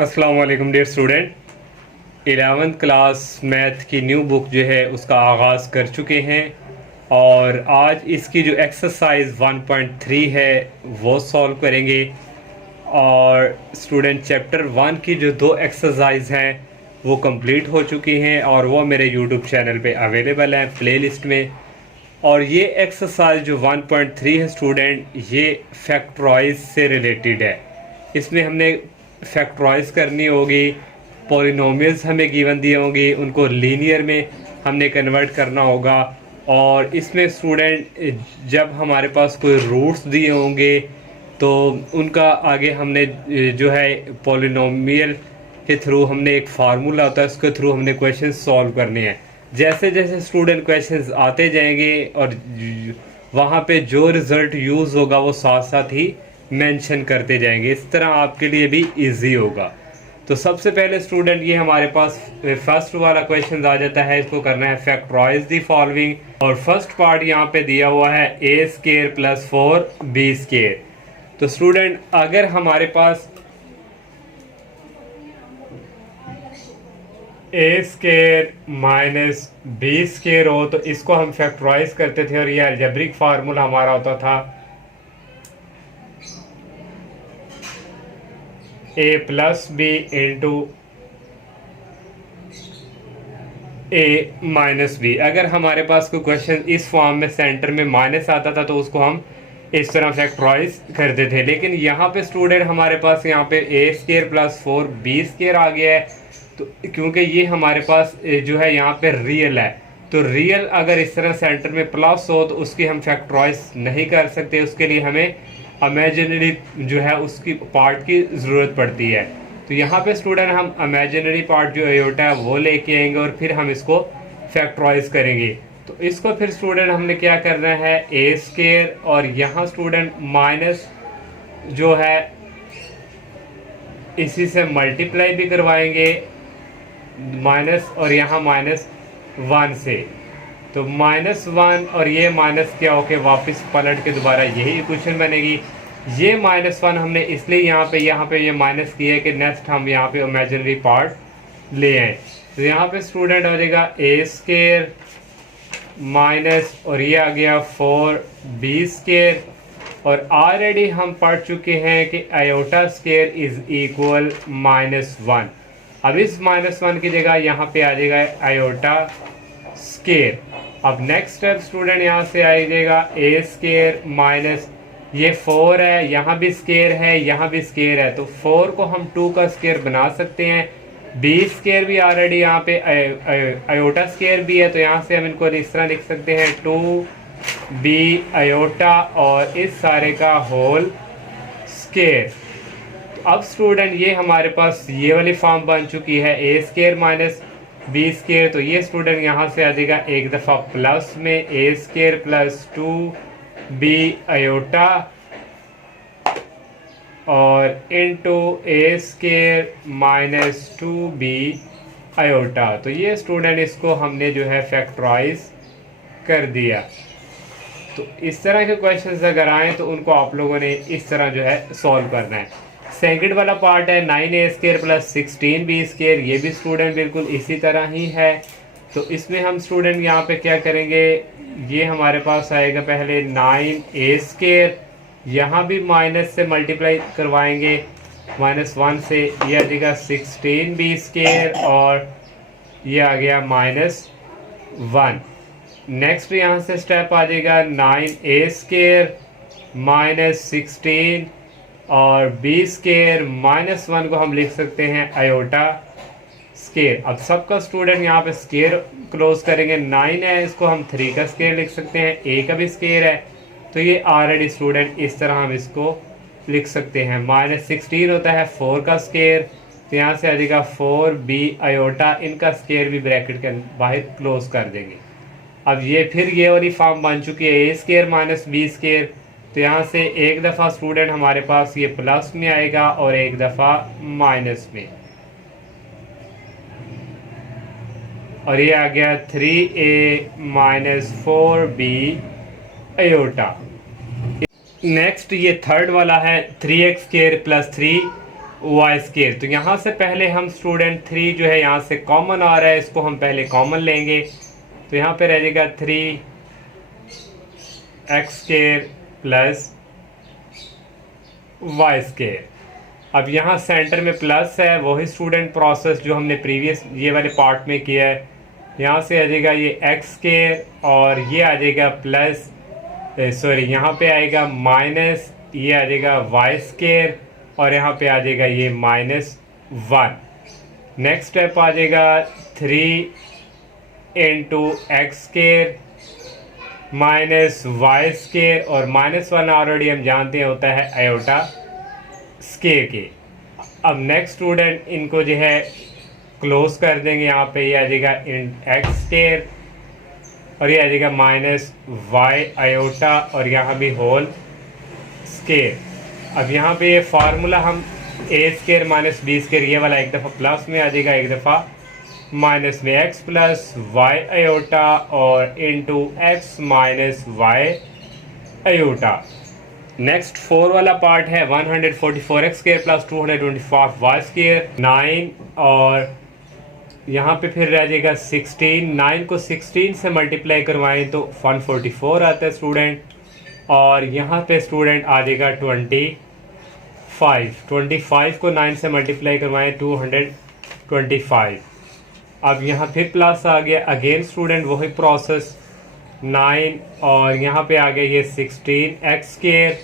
अस्सलाम वालेकुम dear student. 11th class math की न्यू बुक जो है उसका आगाज़ कर चुके हैं और आज इसकी जो एक्सरसाइज 1.3 है वो सॉल्व करेंगे। और स्टूडेंट चैप्टर 1 की जो दो एक्सरसाइज हैं वो कंप्लीट हो चुकी हैं और वो मेरे यूट्यूब चैनल पे अवेलेबल हैं प्लेलिस्ट में। और ये एक्सरसाइज जो 1.3 है स्टूडेंट, ये फैक्टराइज से रिलेटेड है। इसमें हमने फैक्टराइज करनी होगी, पॉलिनोमियल्स हमें गिवन दिए होंगे, उनको लीनियर में हमने कन्वर्ट करना होगा। और इसमें स्टूडेंट जब हमारे पास कोई रूट्स दिए होंगे तो उनका आगे हमने जो है पॉलिनोमियल के थ्रू हमने एक फार्मूला होता है, उसके थ्रू हमने क्वेश्चन सॉल्व करने हैं। जैसे जैसे स्टूडेंट क्वेश्चंस आते जाएंगे और वहाँ पे जो रिज़ल्ट यूज़ होगा वो साथ साथ ही मेंशन करते जाएंगे, इस तरह आपके लिए भी इजी होगा। तो सबसे पहले स्टूडेंट ये हमारे पास फर्स्ट वाला क्वेश्चन आ जाता है, इसको करना है फैक्टराइज द फॉलोइंग। और फर्स्ट पार्ट यहाँ पे दिया हुआ है A square plus 4b square. तो स्टूडेंट अगर हमारे पास ए स्केयर माइनस बी स्केयर हो तो इसको हम फैक्टराइज करते थे और ये अलजेब्रिक फार्मूला हमारा होता था ए प्लस बी इंटू ए माइनस बी। अगर हमारे पास कोई क्वेश्चन इस फॉर्म में सेंटर में माइनस आता था तो उसको हम इस तरह फैक्टराइज करते थे। लेकिन यहाँ पे स्टूडेंट हमारे पास यहाँ पे ए स्केयर प्लस 4b स्केयर आ गया है, तो क्योंकि ये हमारे पास जो है यहाँ पे रियल है, तो रियल अगर इस तरह सेंटर में प्लस हो तो उसकी हम फैक्टराइज नहीं कर सकते, उसके लिए हमें इमेजिनरी जो है उसकी पार्ट की ज़रूरत पड़ती है। तो यहाँ पे स्टूडेंट हम इमेजिनरी पार्ट जो एयोटा है वो लेके आएंगे और फिर हम इसको फैक्टराइज करेंगे। तो इसको फिर स्टूडेंट हमने क्या करना है, ए स्केयर और यहाँ स्टूडेंट माइनस जो है इसी से मल्टीप्लाई भी करवाएंगे माइनस, और यहाँ -1 से, तो -1 और ये माइनस क्या होके वापस पलट के दोबारा यही इक्वेशन बनेगी। ये -1 हमने इसलिए यहाँ पे ये माइनस किया है कि नेक्स्ट हम यहाँ पे इमेजिनरी पार्ट ले आए। तो यहाँ पे स्टूडेंट हो जाएगा ए स्केयर माइनस और ये आ गया 4b स्केयर। और ऑलरेडी हम पढ़ चुके हैं कि आयोटा स्केयर इज इक्वल -1। अब इस -1 की जगह यहाँ पे आ जाएगा आयोटा स्केयर। अब नेक्स्ट स्टेप स्टूडेंट यहाँ से आ जाएगा ए स्केयर माइनस ये 4 है, यहाँ भी स्केयर है, यहाँ भी स्केयर है, तो 4 को हम 2 का स्केयर बना सकते हैं। बी स्केयर भी ऑलरेडी यहाँ पे आयोटा स्केयर भी है, तो यहाँ से हम इनको इस तरह लिख सकते हैं 2b आयोटा और इस सारे का होल स्केयर। अब स्टूडेंट ये हमारे पास ये वाली फॉर्म बन चुकी है A square minus b square. तो ये स्टूडेंट यहाँ से आ जाएगा एक दफ़ा प्लस में ए स्केयर प्लस 2b आयोटा और इनटू ए स्केयर माइनस 2b आयोटा। तो ये स्टूडेंट इसको हमने जो है फैक्टराइज कर दिया। तो इस तरह के क्वेश्चंस अगर आए तो उनको आप लोगों ने इस तरह जो है सॉल्व करना है। सेकंड वाला पार्ट है 9a square plus 16b square, ये भी स्टूडेंट बिल्कुल इसी तरह ही है। तो इसमें हम स्टूडेंट यहाँ पे क्या करेंगे, ये हमारे पास आएगा पहले 9a स्केयर, यहाँ भी माइनस से मल्टीप्लाई करवाएंगे -1 से, ये आ जाएगा 16b स्केयर और ये आ गया -1। नेक्स्ट यहाँ से स्टेप आ जाएगा 9a स्केयर -16 और b स्केयर -1 को हम लिख सकते हैं आयोटा स्केयर। अब सबका स्टूडेंट यहाँ पे स्केयर क्लोज करेंगे, 9 है इसको हम 3 का स्केयर लिख सकते हैं, a का भी स्केयर है, तो ये ऑलरेडी स्टूडेंट इस तरह हम इसको लिख सकते हैं। -16 होता है 4 का स्केयर, तो यहाँ से आ जाएगा 4b आयोटा, इनका स्केयर भी ब्रैकेट के बाहर क्लोज कर देंगे। अब ये फिर ये वाली फॉर्म बन चुकी है A square minus b square, तो यहाँ से एक दफ़ा स्टूडेंट हमारे पास ये प्लस में आएगा और एक दफ़ा माइनस में, और ये आ गया 3a minus 4b iota. Next ये थर्ड वाला है 3x square plus 3 Y square. तो यहाँ से पहले हम स्टूडेंट 3 जो है यहाँ से कॉमन आ रहा है, इसको हम पहले कॉमन लेंगे। तो यहाँ पे रह जाएगा 3x square plus Y square. अब यहाँ सेंटर में प्लस है, वही स्टूडेंट प्रोसेस जो हमने प्रीवियस ये वाले पार्ट में किया है। यहाँ से आ जाएगा ये एक्स स्केयर और ये आ जाएगा प्लस, सॉरी यहाँ पे आएगा माइनस, ये आ जाएगा वाई स्केयर और यहाँ पे आ जाएगा ये -1। नेक्स्ट स्टेप आ जाएगा 3 into x square minus y square, और -1 ऑलरेडी हम जानते हैं होता है आयोटा स्केयर के। अब नेक्स्ट स्टूडेंट इनको जो है क्लोज कर देंगे, यहाँ पे ये आ जाएगा एक्स स्केयर और ये आ जाएगा -y आयोटा और यहाँ भी होल स्केयर। अब यहाँ पे ये फार्मूला हम a square minus b square ये वाला एक दफ़ा प्लस में आ जाएगा, एक दफ़ा माइनस में x प्लस वाई आयोटा और into x minus y iota. Next 4 वाला पार्ट है 144x square plus 225y square 9, और यहाँ पे फिर रह जाएगा 16। 9 को 16 से मल्टीप्लाई करवाएं तो 144 आता है स्टूडेंट, और यहाँ पे स्टूडेंट आ जाएगा 25 को 9 से मल्टीप्लाई करवाएं 225। अब यहाँ फिर प्लस आ गया, अगेन स्टूडेंट वही प्रोसेस 9 और यहाँ पे आ गया ये 16x स्केयर,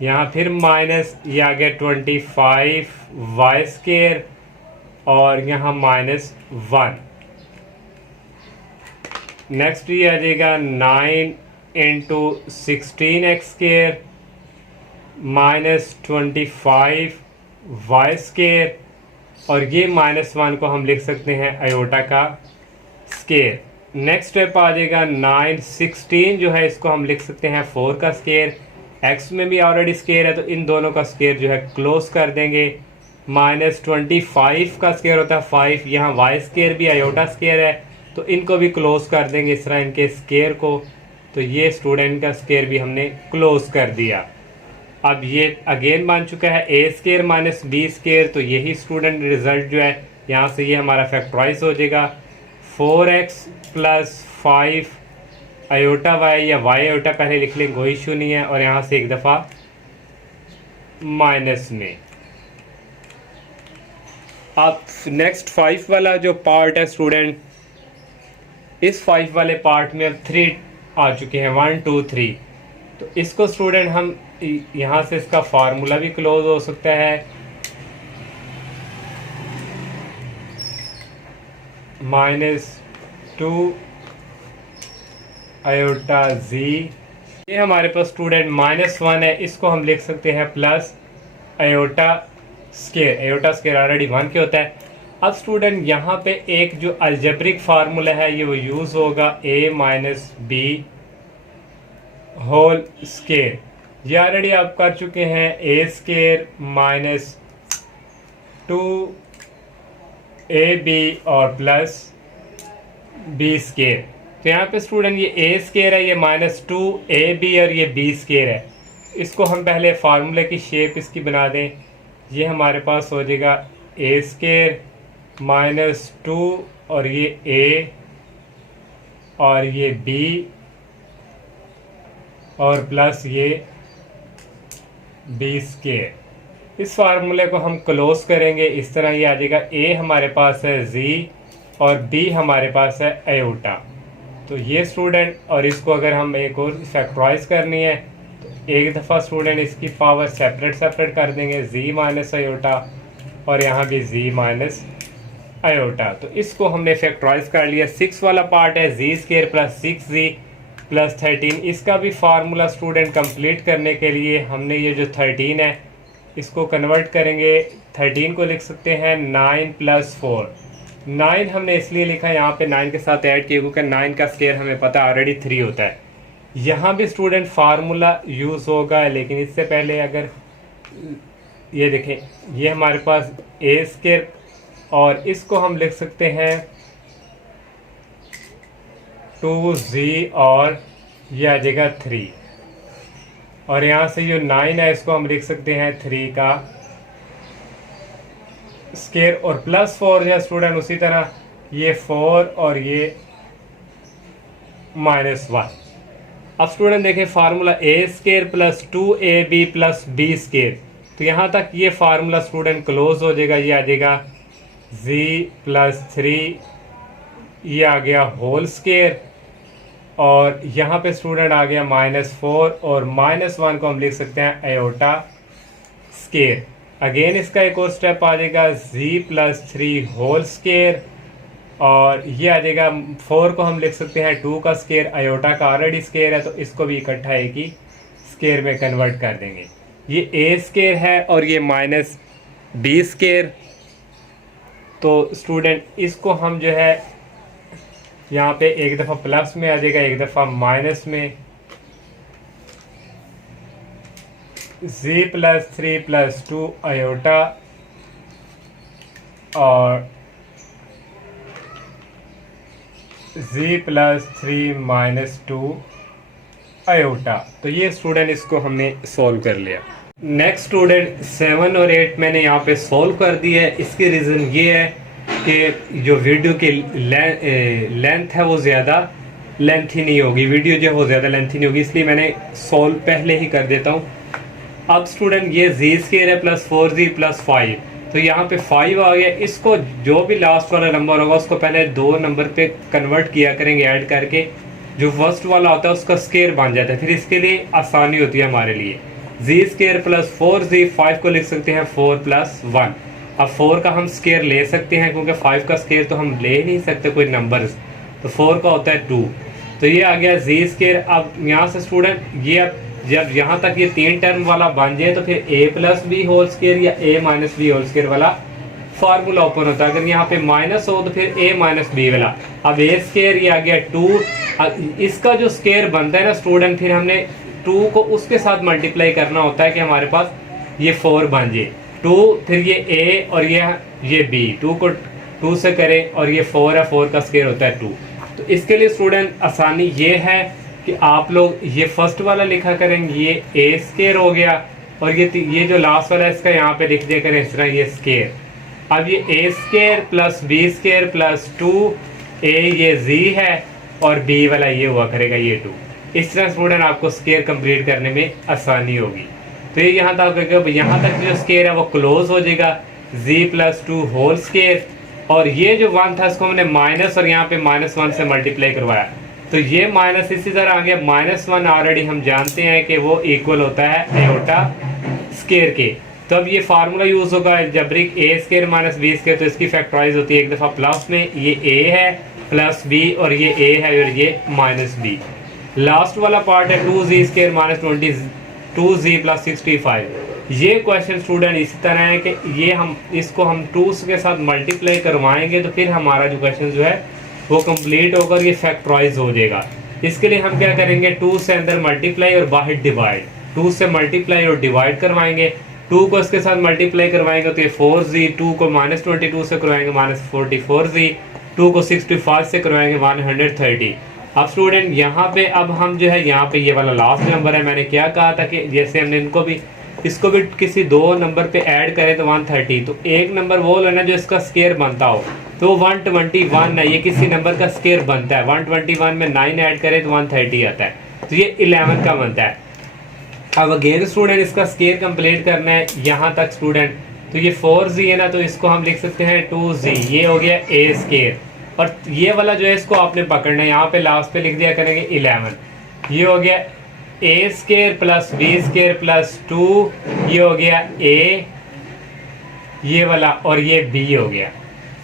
यहाँ फिर माइनस ये आ गया 25y स्केयर और यहाँ -1। नेक्स्ट ये आ जाएगा 9 into 16x square minus 25y square, और ये -1 को हम लिख सकते हैं आयोटा का स्केयर। नेक्स्ट स्टेप आ जाएगा 9 16 जो है इसको हम लिख सकते हैं 4 का स्केयर, x में भी ऑलरेडी स्केयर है तो इन दोनों का स्केयर जो है क्लोज कर देंगे। -25 का स्केयर होता है 5, यहाँ y स्केयर भी आयोटा स्केयर है तो इनको भी क्लोज कर देंगे इस तरह इनके स्केयर को। तो ये स्टूडेंट का स्केयर भी हमने क्लोज कर दिया। अब ये अगेन बन चुका है a square minus b square, तो यही स्टूडेंट रिजल्ट जो है यहाँ से ये हमारा फैक्टराइज हो जाएगा 4x प्लस 5 आयोटा वाई या वाई आयोटा पहले लिख लें, कोई इशू नहीं है, और यहाँ से एक दफ़ा माइनस में। अब नेक्स्ट 5 वाला जो पार्ट है स्टूडेंट, इस 5 वाले पार्ट में अब 3 आ चुके हैं 1 2 3, तो इसको स्टूडेंट हम यहाँ से इसका फार्मूला भी क्लोज हो सकता है -2 आयोटा जी। ये हमारे पास स्टूडेंट -1 है, इसको हम लिख सकते हैं plus iota square. Iota square already 1 के होता है। अब स्टूडेंट यहाँ पे एक जो अलजेब्रिक फार्मूला है ये वो यूज़ होगा a minus b whole square. ये ऑलरेडी आप कर चुके हैं a स्केयर माइनस 2ab और प्लस b स्केयर। तो यहाँ पे स्टूडेंट ये a स्केयर है, ये -2ab और ये b स्केयर है। इसको हम पहले फार्मूले की शेप इसकी बना दें। ये हमारे पास हो जाएगा a स्केयर -2 और ये a और ये b और प्लस ये b स्केयर। इस फार्मूले को हम क्लोज करेंगे, इस तरह ये आ जाएगा a हमारे पास है z और b हमारे पास है आयोटा। तो ये स्टूडेंट, और इसको अगर हम एक और फैक्टराइज करनी है तो एक दफ़ा स्टूडेंट इसकी पावर सेपरेट कर देंगे, z माइनस आयोटा और यहाँ भी z माइनस आयोटा। तो इसको हमने फैक्टराइज कर लिया। 6 वाला पार्ट है z square plus 6z plus 13। इसका भी फार्मूला स्टूडेंट कंप्लीट करने के लिए हमने ये जो 13 है इसको कन्वर्ट करेंगे। 13 को लिख सकते हैं 9 प्लस 4। 9 हमने इसलिए लिखा यहाँ पे 9 के साथ ऐड किया क्योंकि 9 का स्केयर हमें पता ऑलरेडी 3 होता है। यहाँ भी स्टूडेंट फार्मूला यूज़ होगा, लेकिन इससे पहले अगर ये देखें ये हमारे पास a स्केयर और इसको हम लिख सकते हैं 2z और ये आ जाएगा 3, और यहाँ से जो 9 है इसको हम लिख सकते हैं 3 का स्केयर और +4 है स्टूडेंट उसी तरह ये 4 और ये -1। अब स्टूडेंट देखें फार्मूला a² + 2ab + b²। तो यहाँ तक ये फार्मूला स्टूडेंट क्लोज हो जाएगा। ये आ जाएगा z + 3, ये आ गया होल स्केयर, और यहाँ पे स्टूडेंट आ गया -4 और -1 को हम लिख सकते हैं आयोटा स्केयर। अगेन इसका एक और स्टेप आ जाएगा z + 3 होल स्केयर, और ये आ जाएगा 4 को हम लिख सकते हैं 2 का स्केयर, आयोटा का ऑलरेडी स्केयर है तो इसको भी इकट्ठा एक ही स्केयर में कन्वर्ट कर देंगे। ये a² है और ये -b²। तो स्टूडेंट इसको हम जो है यहाँ पे एक दफ़ा प्लस में आ जाएगा, एक दफ़ा माइनस में। z + 3 + 2 आयोटा और z + 3 - 2 आयोटा। तो ये स्टूडेंट इसको हमने सॉल्व कर लिया। नेक्स्ट स्टूडेंट 7 और 8 मैंने यहाँ पे सॉल्व कर दिया है। इसकी रीज़न ये है कि जो वीडियो की लेंथ है वो ज़्यादा लेंथी नहीं होगी, वीडियो जो है वो ज़्यादा लेंथी नहीं होगी, इसलिए मैंने सॉल्व पहले ही कर देता हूँ। अब स्टूडेंट ये z² है +4z + 5, तो यहाँ पे 5 आ गया। इसको जो भी लास्ट वाला नंबर होगा उसको पहले 2 नंबर पे कन्वर्ट किया करेंगे ऐड करके, जो फर्स्ट वाला होता है उसका स्केयर बन जाता है, फिर इसके लिए आसानी होती है हमारे लिए। z² + 4z, 5 को लिख सकते हैं 4 + 1। अब 4 का हम स्केयर ले सकते हैं क्योंकि 5 का स्केयर तो हम ले ही नहीं सकते कोई नंबर्स, तो 4 का होता है 2। तो ये आ गया z²। अब यहाँ से स्टूडेंट ये अब जब यहाँ तक ये 3 टर्म वाला बन जाए तो फिर a + b होल स्केयर या a - b होल स्केयर वाला फार्मूला ओपन होता है। अगर यहाँ पे माइनस हो तो फिर a - b वाला। अब a² ये आ गया 2। इसका जो स्केयर बनता है ना स्टूडेंट, फिर हमने 2 को उसके साथ मल्टीप्लाई करना होता है कि हमारे पास ये 4 बन जाए। 2 फिर ये a और ये b, 2 को 2 से करें और ये 4 है, 4 का स्केयर होता है 2। तो इसके लिए स्टूडेंट आसानी ये है कि आप लोग ये फर्स्ट वाला लिखा करेंगे, ये a² हो गया, और ये जो लास्ट वाला है इसका यहाँ पे लिख दिया करें इस तरह ये स्केयर। अब ये a² + b² + 2a ये z है और b वाला ये हुआ करेगा ये 2। इस तरह स्टूडेंट आपको स्केयर कंप्लीट करने में आसानी होगी। तो ये यहाँ तक जो स्केयर है वो क्लोज हो जाएगा, z + 2 होल स्केयर, और ये जो 1 था इसको हमने माइनस और यहाँ पे -1 से मल्टीप्लाई करवाया, तो ये माइनस इसी तरह आ गया। -1 ऑलरेडी हम जानते हैं कि वो इक्वल होता है आयोटा स्केयर के। तो अब ये फार्मूला यूज होगा अलजेब्रिक a² - b², तो इसकी फैक्टराइज होती है एक दफ़ा प्लस में, ये a है प्लस b और ये a है और ये -b। लास्ट वाला पार्ट है 2z² - 20 2z + 65। ये क्वेश्चन स्टूडेंट इसी तरह है कि ये हम इसको हम 2 के साथ मल्टीप्लाई करवाएंगे तो फिर हमारा जो क्वेश्चन जो है वो कंप्लीट होकर ये फैक्टराइज हो जाएगा। इसके लिए हम क्या करेंगे, 2 से अंदर मल्टीप्लाई और बाहर डिवाइड, 2 से मल्टीप्लाई और डिवाइड करवाएंगे, 2 को इसके साथ मल्टीप्लाई करवाएंगे तो ये 4z, 2 को -22 से करवाएंगे -44z, 2 को 65 से करवाएंगे 130। अब स्टूडेंट यहाँ पे अब हम जो है यहाँ पे ये वाला लास्ट नंबर है, मैंने क्या कहा था कि जैसे हमने इसको भी किसी 2 नंबर पे ऐड करें तो 130, तो एक नंबर वो लेना जो इसका स्केयर बनता हो, तो 121 है, ये किसी नंबर का स्केयर बनता है। 121 में 9 ऐड करें तो 130 आता है, तो ये 11 का बनता है। अब अगेन स्टूडेंट इसका स्केयर कंप्लीट करना है यहाँ तक स्टूडेंट, तो ये 4z है ना, तो इसको हम लिख सकते हैं 2z, ये हो गया a², और ये वाला जो है इसको आपने पकड़ना है, यहाँ पे लास्ट पे लिख दिया करेंगे 11, ये हो गया a² + b² + 2, ये हो गया a ये वाला, और ये b हो गया।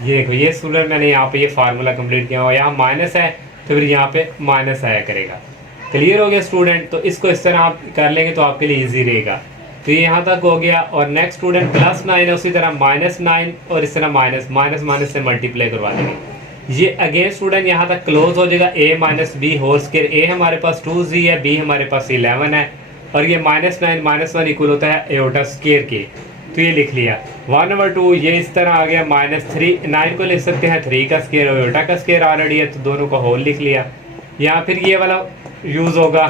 ये देखो ये स्टूडेंट मैंने यहाँ पे ये फार्मूला कंप्लीट किया हुआ, यहाँ माइनस है तो फिर यहाँ पे माइनस आया करेगा। क्लियर हो गया स्टूडेंट, तो इसको इस तरह आप कर लेंगे तो आपके लिए इजी रहेगा। तो ये यहाँ तक हो गया, और नेक्स्ट स्टूडेंट +9 है, उसी तरह -9 और इस तरह माइनस से मल्टीप्लाई करवा देंगे। ये अगेन स्टूडेंट यहाँ तक क्लोज हो जाएगा, a - b whole square, a हमारे पास 2z है, b हमारे पास 11 है, और ये -9 - 1 इक्वल होता है आयोटा स्केयर के। तो ये लिख लिया 1/2, ये इस तरह आ गया -3, 9 को लिख सकते हैं 3 का स्केयर, आयोटा का स्केयर ऑलरेडी है तो दोनों को होल लिख लिया। यहाँ फिर ये वाला यूज़ होगा,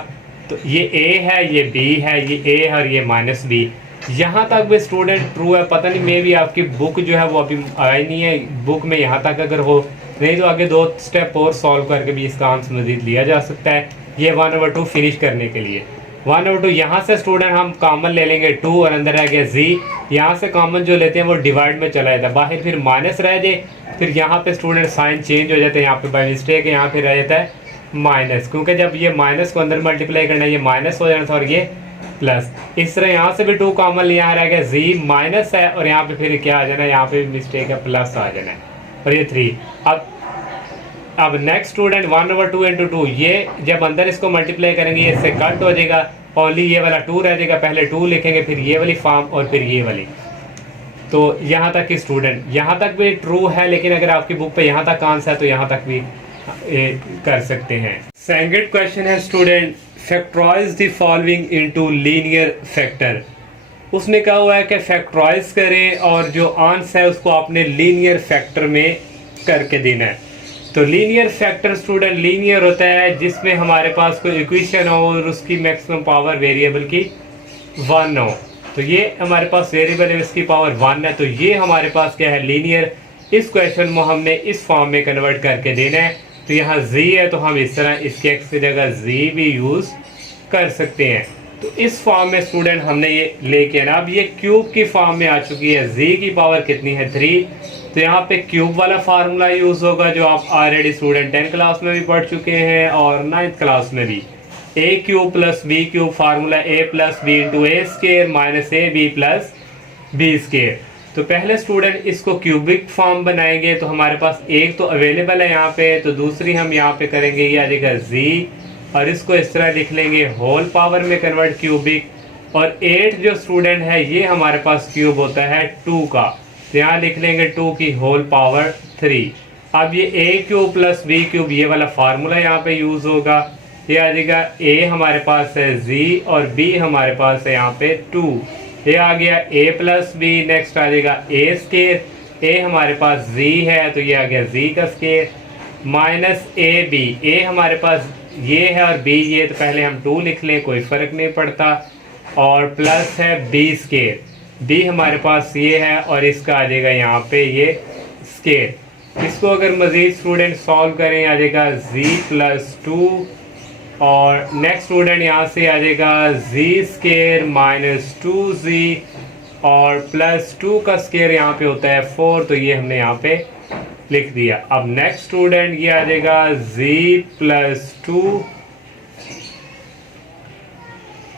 तो ये a है, ये b है, ये a है और ये -b, यहाँ तक भी स्टूडेंट ट्रू है, पता नहीं मे भी आपकी बुक जो है वो अभी आई नहीं है, बुक में यहाँ तक अगर हो, नहीं तो आगे 2 स्टेप और सॉल्व करके भी इसका आंसर मजीद लिया जा सकता है। ये 1/2 फिनिश करने के लिए 1/2 यहाँ से स्टूडेंट हम कॉमन ले लेंगे 2 और अंदर रह गया जी। यहाँ से कॉमन जो लेते हैं वो डिवाइड में चला जाता है, बाहर फिर माइनस रह जाए, फिर यहाँ पे स्टूडेंट साइन चेंज हो जाता है, यहाँ पे बाई मिस्टेक यहाँ पे रह जाता है माइनस, क्योंकि जब ये माइनस को अंदर मल्टीप्लाई करना है ये माइनस हो जाना था और ये प्लस। इस तरह यहाँ से भी 2 कॉमन यहाँ रह गया, जी माइनस है और यहाँ पे फिर क्या आ जाना है, यहाँ पे मिस्टेक है प्लस आ जाना है और ये 3। अब नेक्स्ट स्टूडेंट 1/2 इंटू 2, ये जब अंदर इसको मल्टीप्लाई करेंगे ये इससे कट हो जाएगा, ओनली ये वाला 2 रह जाएगा, पहले 2 लिखेंगे फिर ये वाली फॉर्म और फिर ये वाली। तो यहाँ तक की स्टूडेंट यहाँ तक भी ट्रू है, लेकिन अगर आपकी बुक पे यहाँ तक आंसर है तो यहाँ तक भी कर सकते हैं। सेकंड क्वेश्चन है student, factorise the following into linear factor. उसने कहा हुआ है कि फैक्टराइज करें और जो आंसर है उसको आपने लीनियर फैक्टर में करके देना है। तो लीनियर फैक्टर स्टूडेंट लीनियर होता है जिसमें हमारे पास कोई इक्वेशन हो और उसकी मैक्सिमम पावर वेरिएबल की 1 हो। तो ये हमारे पास वेरिएबल है, इसकी पावर 1 है, तो ये हमारे पास क्या है, लीनियर। इस क्वेश्चन को हमने इस फॉर्म में कन्वर्ट करके देना है। तो यहाँ z है तो हम इस तरह इसके x की जगह z भी यूज़ कर सकते हैं। तो इस फॉर्म में स्टूडेंट हमने ये लेके आना। अब ये क्यूब की फॉर्म में आ चुकी है, z की पावर कितनी है 3, तो यहाँ पे क्यूब वाला फार्मूला यूज़ होगा जो आप ऑलरेडी स्टूडेंट 10 क्लास में भी पढ़ चुके हैं और 9th क्लास में भी। A cube plus B cube formula a plus B into A square minus A B plus B square. तो पहले स्टूडेंट इसको क्यूबिक फॉर्म बनाएंगे, तो हमारे पास एक तो अवेलेबल है यहाँ पे, तो दूसरी हम यहाँ पे करेंगे, ये आ जाएगा z और इसको इस तरह लिख लेंगे होल पावर में कन्वर्ट क्यूबिक। और 8 जो स्टूडेंट है ये हमारे पास क्यूब होता है 2 का, तो यहाँ लिख लेंगे 2 की होल पावर 3। अब ये a cube plus B cube ये वाला फार्मूला यहाँ पे यूज़ होगा, ये आ जाएगा a हमारे पास है z और b हमारे पास है यहाँ पे 2, ये आ गया a प्लस बी। नेक्स्ट आ जाएगा a स्केयर, a हमारे पास z है तो ये आ गया z का square minus A b, a हमारे पास ये है और b ये, तो पहले हम 2 लिख लें, कोई फ़र्क नहीं पड़ता, और प्लस है b स्केयर, b हमारे पास ये है और इसका आ जाएगा यहाँ पे ये स्केयर। इसको अगर मज़ीद स्टूडेंट सॉल्व करें आ जाएगा z प्लस 2 और नेक्स्ट स्टूडेंट यहाँ से आ जाएगा z स्केयर माइनस 2z और प्लस 2 का स्केयर यहाँ पे होता है 4, तो ये हमने यहाँ पे लिख दिया। अब नेक्स्ट स्टूडेंट ये आ जाएगा z प्लस 2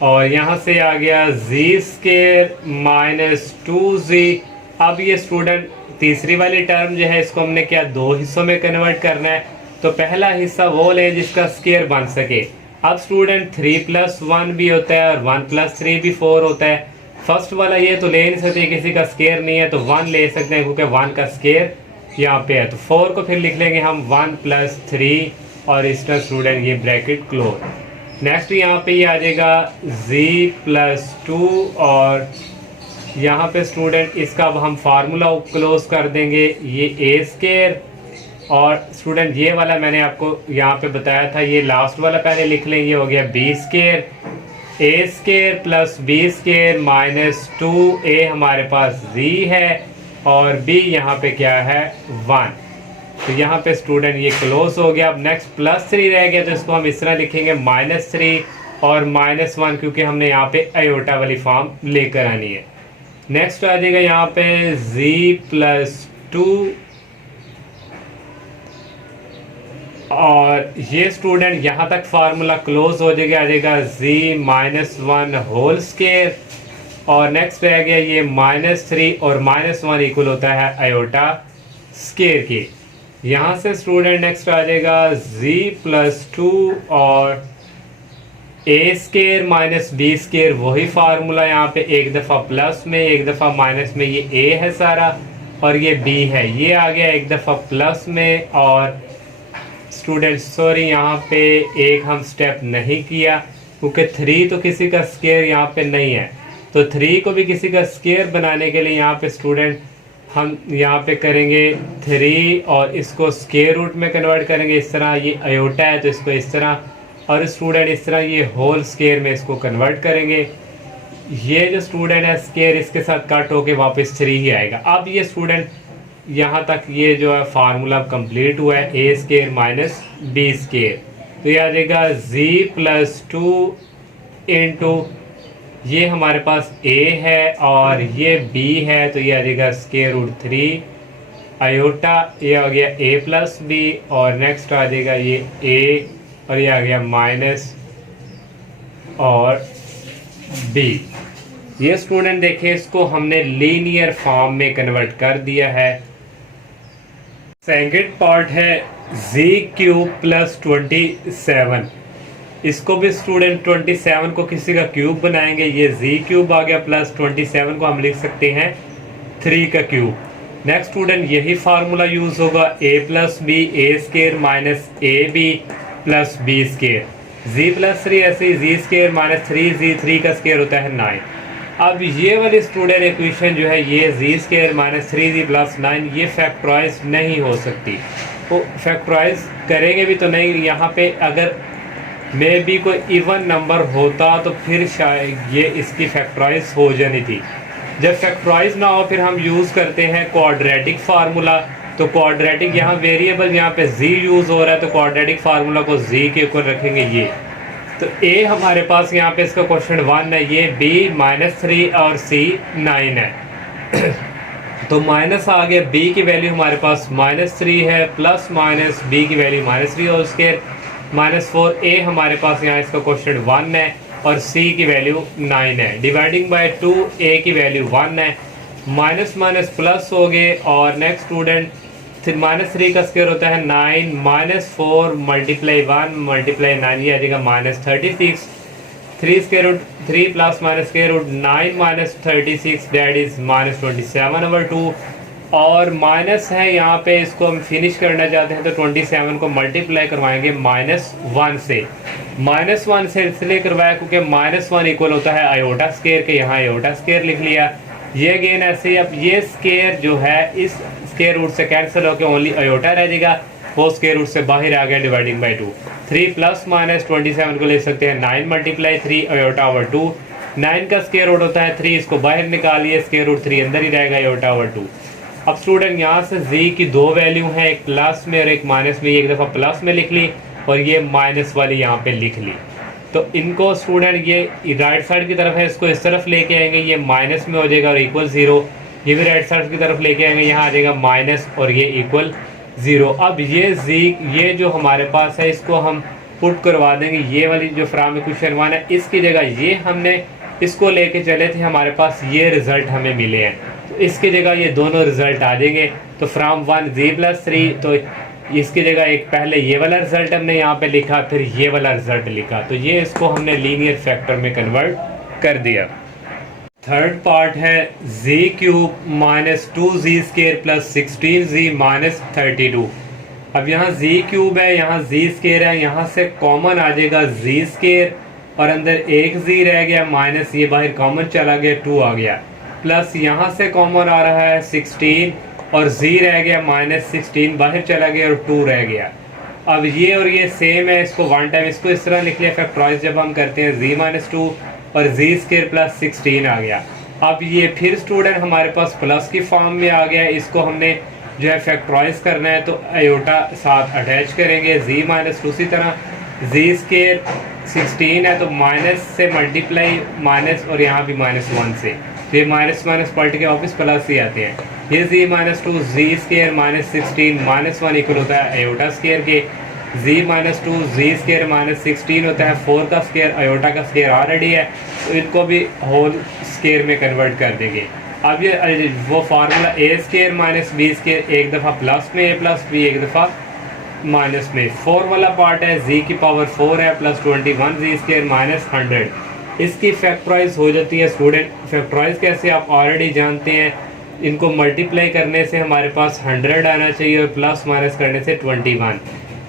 और यहाँ से आ गया z स्केयर माइनस 2z। अब ये स्टूडेंट तीसरी वाली टर्म जो है इसको हमने क्या 2 हिस्सों में कन्वर्ट करना है। तो पहला हिस्सा वो लें जिसका स्केयर बन सके। अब स्टूडेंट 3 प्लस 1 भी होता है और 1 प्लस 3 भी 4 होता है। फर्स्ट वाला ये तो ले नहीं सकते, किसी का स्केयर नहीं है, तो 1 ले सकते हैं क्योंकि 1 का स्केयर यहाँ पे है। तो 4 को फिर लिख लेंगे हम 1 प्लस 3 और इसका स्टूडेंट ये ब्रैकेट क्लोज। नेक्स्ट यहाँ पे ये आ जाएगा z प्लस 2 और यहाँ पे स्टूडेंट इसका अब हम फार्मूला क्लोज कर देंगे, ये a स्केयर और स्टूडेंट ये वाला मैंने आपको यहाँ पे बताया था, ये लास्ट वाला पहले लिख लेंगे, हो गया b square, a square plus b square minus 2a हमारे पास z है और b यहाँ पे क्या है 1। तो यहाँ पे स्टूडेंट ये क्लोज हो गया। अब नेक्स्ट प्लस 3 रह गया, तो इसको हम इस तरह लिखेंगे माइनस 3 और माइनस 1, क्योंकि हमने यहाँ पे आयोटा वाली फॉर्म लेकर आनी है। नेक्स्ट आ जाएगा यहाँ पे z प्लस 2 और ये स्टूडेंट यहाँ तक फार्मूला क्लोज हो जाएगा, आ जाएगा z माइनस 1 होल स्केयर और नेक्स्ट रह गया ये माइनस 3 और माइनस 1 इक्वल होता है आयोटा स्केयर के। यहाँ से स्टूडेंट नेक्स्ट आ जाएगा z प्लस 2 और a square minus b square, वही फार्मूला यहाँ पे एक दफ़ा प्लस में एक दफ़ा माइनस में, ये a है सारा और ये b है, ये आ गया एक दफ़ा प्लस में। और स्टूडेंट सॉरी यहाँ पे एक हम स्टेप नहीं किया क्योंकि 3 तो किसी का स्केयर यहाँ पे नहीं है, तो 3 को भी किसी का स्केयर बनाने के लिए यहाँ पे स्टूडेंट हम यहाँ पे करेंगे 3 और इसको स्केयर रूट में कन्वर्ट करेंगे। इस तरह ये आयोटा है तो इसको इस तरह, और स्टूडेंट इस तरह ये होल स्केयर में इसको कन्वर्ट करेंगे। ये जो स्टूडेंट है स्केयर इसके साथ कट होके वापस 3 ही आएगा। अब ये स्टूडेंट यहाँ तक ये जो है फार्मूला कंप्लीट हुआ है, A square minus b square, तो ये आ जाएगा जी प्लस 2 इंटू ये हमारे पास a है और ये b है, तो ये आ जाएगा स्केयर रूट 3 आयोटा, ये आ गया a प्लस बी, और नेक्स्ट आ जाएगा ये a और ये आ गया माइनस और b। ये स्टूडेंट देखें, इसको हमने लीनियर फॉर्म में कन्वर्ट कर दिया है। सेकंड पार्ट है z क्यूब प्लस 27। इसको भी स्टूडेंट 27 को किसी का क्यूब बनाएंगे, ये z क्यूब आ गया प्लस 27 को हम लिख सकते हैं 3 का क्यूब। नेक्स्ट स्टूडेंट यही फार्मूला यूज होगा, a plus b a square minus A B plus B square, z plus 3 ऐसे ही z स्केयर माइनस 3z, 3 का स्केयर होता है 9। अब ये वाली स्टूडेंट इक्वेशन जो है ये z square minus 3z plus 9 ये फैक्टराइज नहीं हो सकती, वो फैक्टराइज करेंगे भी तो नहीं। यहाँ पे अगर मे भी कोई इवन नंबर होता तो फिर शायद ये इसकी फैक्टराइज हो जानी थी। जब फैक्टराइज ना हो फिर हम यूज़ करते हैं क्वाड्रेटिक फार्मूला। तो क्वाड्रेटिक यहाँ वेरिएबल यहाँ पे z यूज़ हो रहा है, तो क्वाड्रेटिक फार्मूला को z के ऊपर रखेंगे ये। तो a हमारे पास यहाँ पे इसका क्वेश्चन 1 है, ये b माइनस 3 और c 9 है। तो माइनस आ गया, b की वैल्यू हमारे पास माइनस 3 है, प्लस माइनस b की वैल्यू माइनस 3 और स्केयर माइनस 4, a हमारे पास यहाँ इसका क्वेश्चन 1 है और c की वैल्यू 9 है। डिवाइडिंग बाय 2 a की वैल्यू 1 है, माइनस माइनस प्लस हो गए, और नेक्स्ट स्टूडेंट माइनस 3 का स्केयर होता है 9 माइनस 4 मल्टीप्लाई 1 मल्टीप्लाई 9, ये आ जाएगा minus 36। 3 square root 3 plus minus square root 9 minus 36 that is minus 27/2, और माइनस है यहाँ पे, इसको हम फिनिश करना चाहते हैं तो 27 को मल्टीप्लाई करवाएंगे माइनस 1 से। माइनस 1 से इसलिए करवाया क्योंकि माइनस 1 इक्वल होता है आयोटा स्केयर के, यहाँ आयोटा स्केयर लिख लिया। ये अगेन ऐसे ही, अब ये स्केयर जो है इस स्केयर रूट से कैंसिल होकर ओनली आयोटा रह जाएगा, वो स्केयर रूट से बाहर आ गया डिवाइडिंग बाई 2। 3 प्लस माइनस 27 को ले सकते हैं 9 मल्टीप्लाई 3 आयोटा ओवर 2, 9 का स्केयर रूट होता है 3, इसको बाहर निकालिए, स्केयर रूट 3 अंदर ही रहेगा आयोटा ओवर 2। अब स्टूडेंट यहाँ से z की दो वैल्यू हैं, एक प्लस में और एक माइनस में, एक दफ़ा प्लस में लिख ली और ये माइनस वाली यहाँ पे लिख ली। तो इनको स्टूडेंट ये राइट साइड की तरफ है, इसको इस तरफ लेके आएंगे, ये माइनस में हो जाएगा और इक्वल 0, ये भी राइट साइड की तरफ लेके आएंगे, यहाँ आ जाएगा माइनस और ये इक्वल 0। अब ये z ये जो हमारे पास है इसको हम पुट करवा देंगे, ये वाली जो फ्राम इक्वेशन 1 है इसकी जगह ये हमने इसको लेके चले थे, हमारे पास ये रिजल्ट हमें मिले हैं, तो इसकी जगह ये दोनों रिजल्ट आ जाएंगे। तो फ्राम 1 z प्लस 3, तो इसकी जगह एक पहले ये वाला रिजल्ट हमने यहाँ पे लिखा, फिर ये वाला रिजल्ट लिखा, तो ये इसको हमने लीनियर फैक्टर में कन्वर्ट कर दिया। थर्ड पार्ट है z cube minus 2z square plus 16z minus 32। अब यहाँ z क्यूब है, यहाँ z स्केयर है, यहाँ से कॉमन आ जाएगा z स्केयर और अंदर एक z रह गया, माइनस ये बाहर कॉमन चला गया 2 आ गया, प्लस यहाँ से कॉमन आ रहा है 16 और z रह गया माइनस 16 बाहर चला गया और 2 रह गया। अब ये और ये सेम है, इसको वन टाइम इसको इस तरह लिख लिया फैक्टराइज जब हम करते हैं, z माइनस 2 और z स्केयर प्लस 16 आ गया। अब ये फिर स्टूडेंट हमारे पास प्लस की फॉर्म में आ गया, इसको हमने जो है फैक्टराइज करना है तो आयोटा साथ अटैच करेंगे, z माइनस 2 इसी तरह z स्केयर 16 है तो माइनस से मल्टीप्लाई माइनस और यहाँ भी माइनस 1 से, तो ये माइनस माइनस पलट के वापस प्लस ही आते हैं। ये z minus 2 z square minus 16 minus 1 equal होता है आयोटा स्केयर के, z minus 2 z square minus 16 होता है 4 का स्केयर, आयोटा का स्केयर ऑलरेडी है तो इनको भी होल स्केयर में कन्वर्ट कर देंगे। अब ये वो formula a square minus b square एक दफ़ा प्लस में a प्लस b एक दफ़ा माइनस में, 4 वाला पार्ट है z की पावर 4 है प्लस 21 z स्केयर माइनस 100, इसकी फैक्टराइज हो जाती है स्टूडेंट। फैक्टराइज कैसे आप ऑलरेडी जानते हैं, इनको मल्टीप्लाई करने से हमारे पास 100 आना चाहिए और प्लस माइनस करने से 21,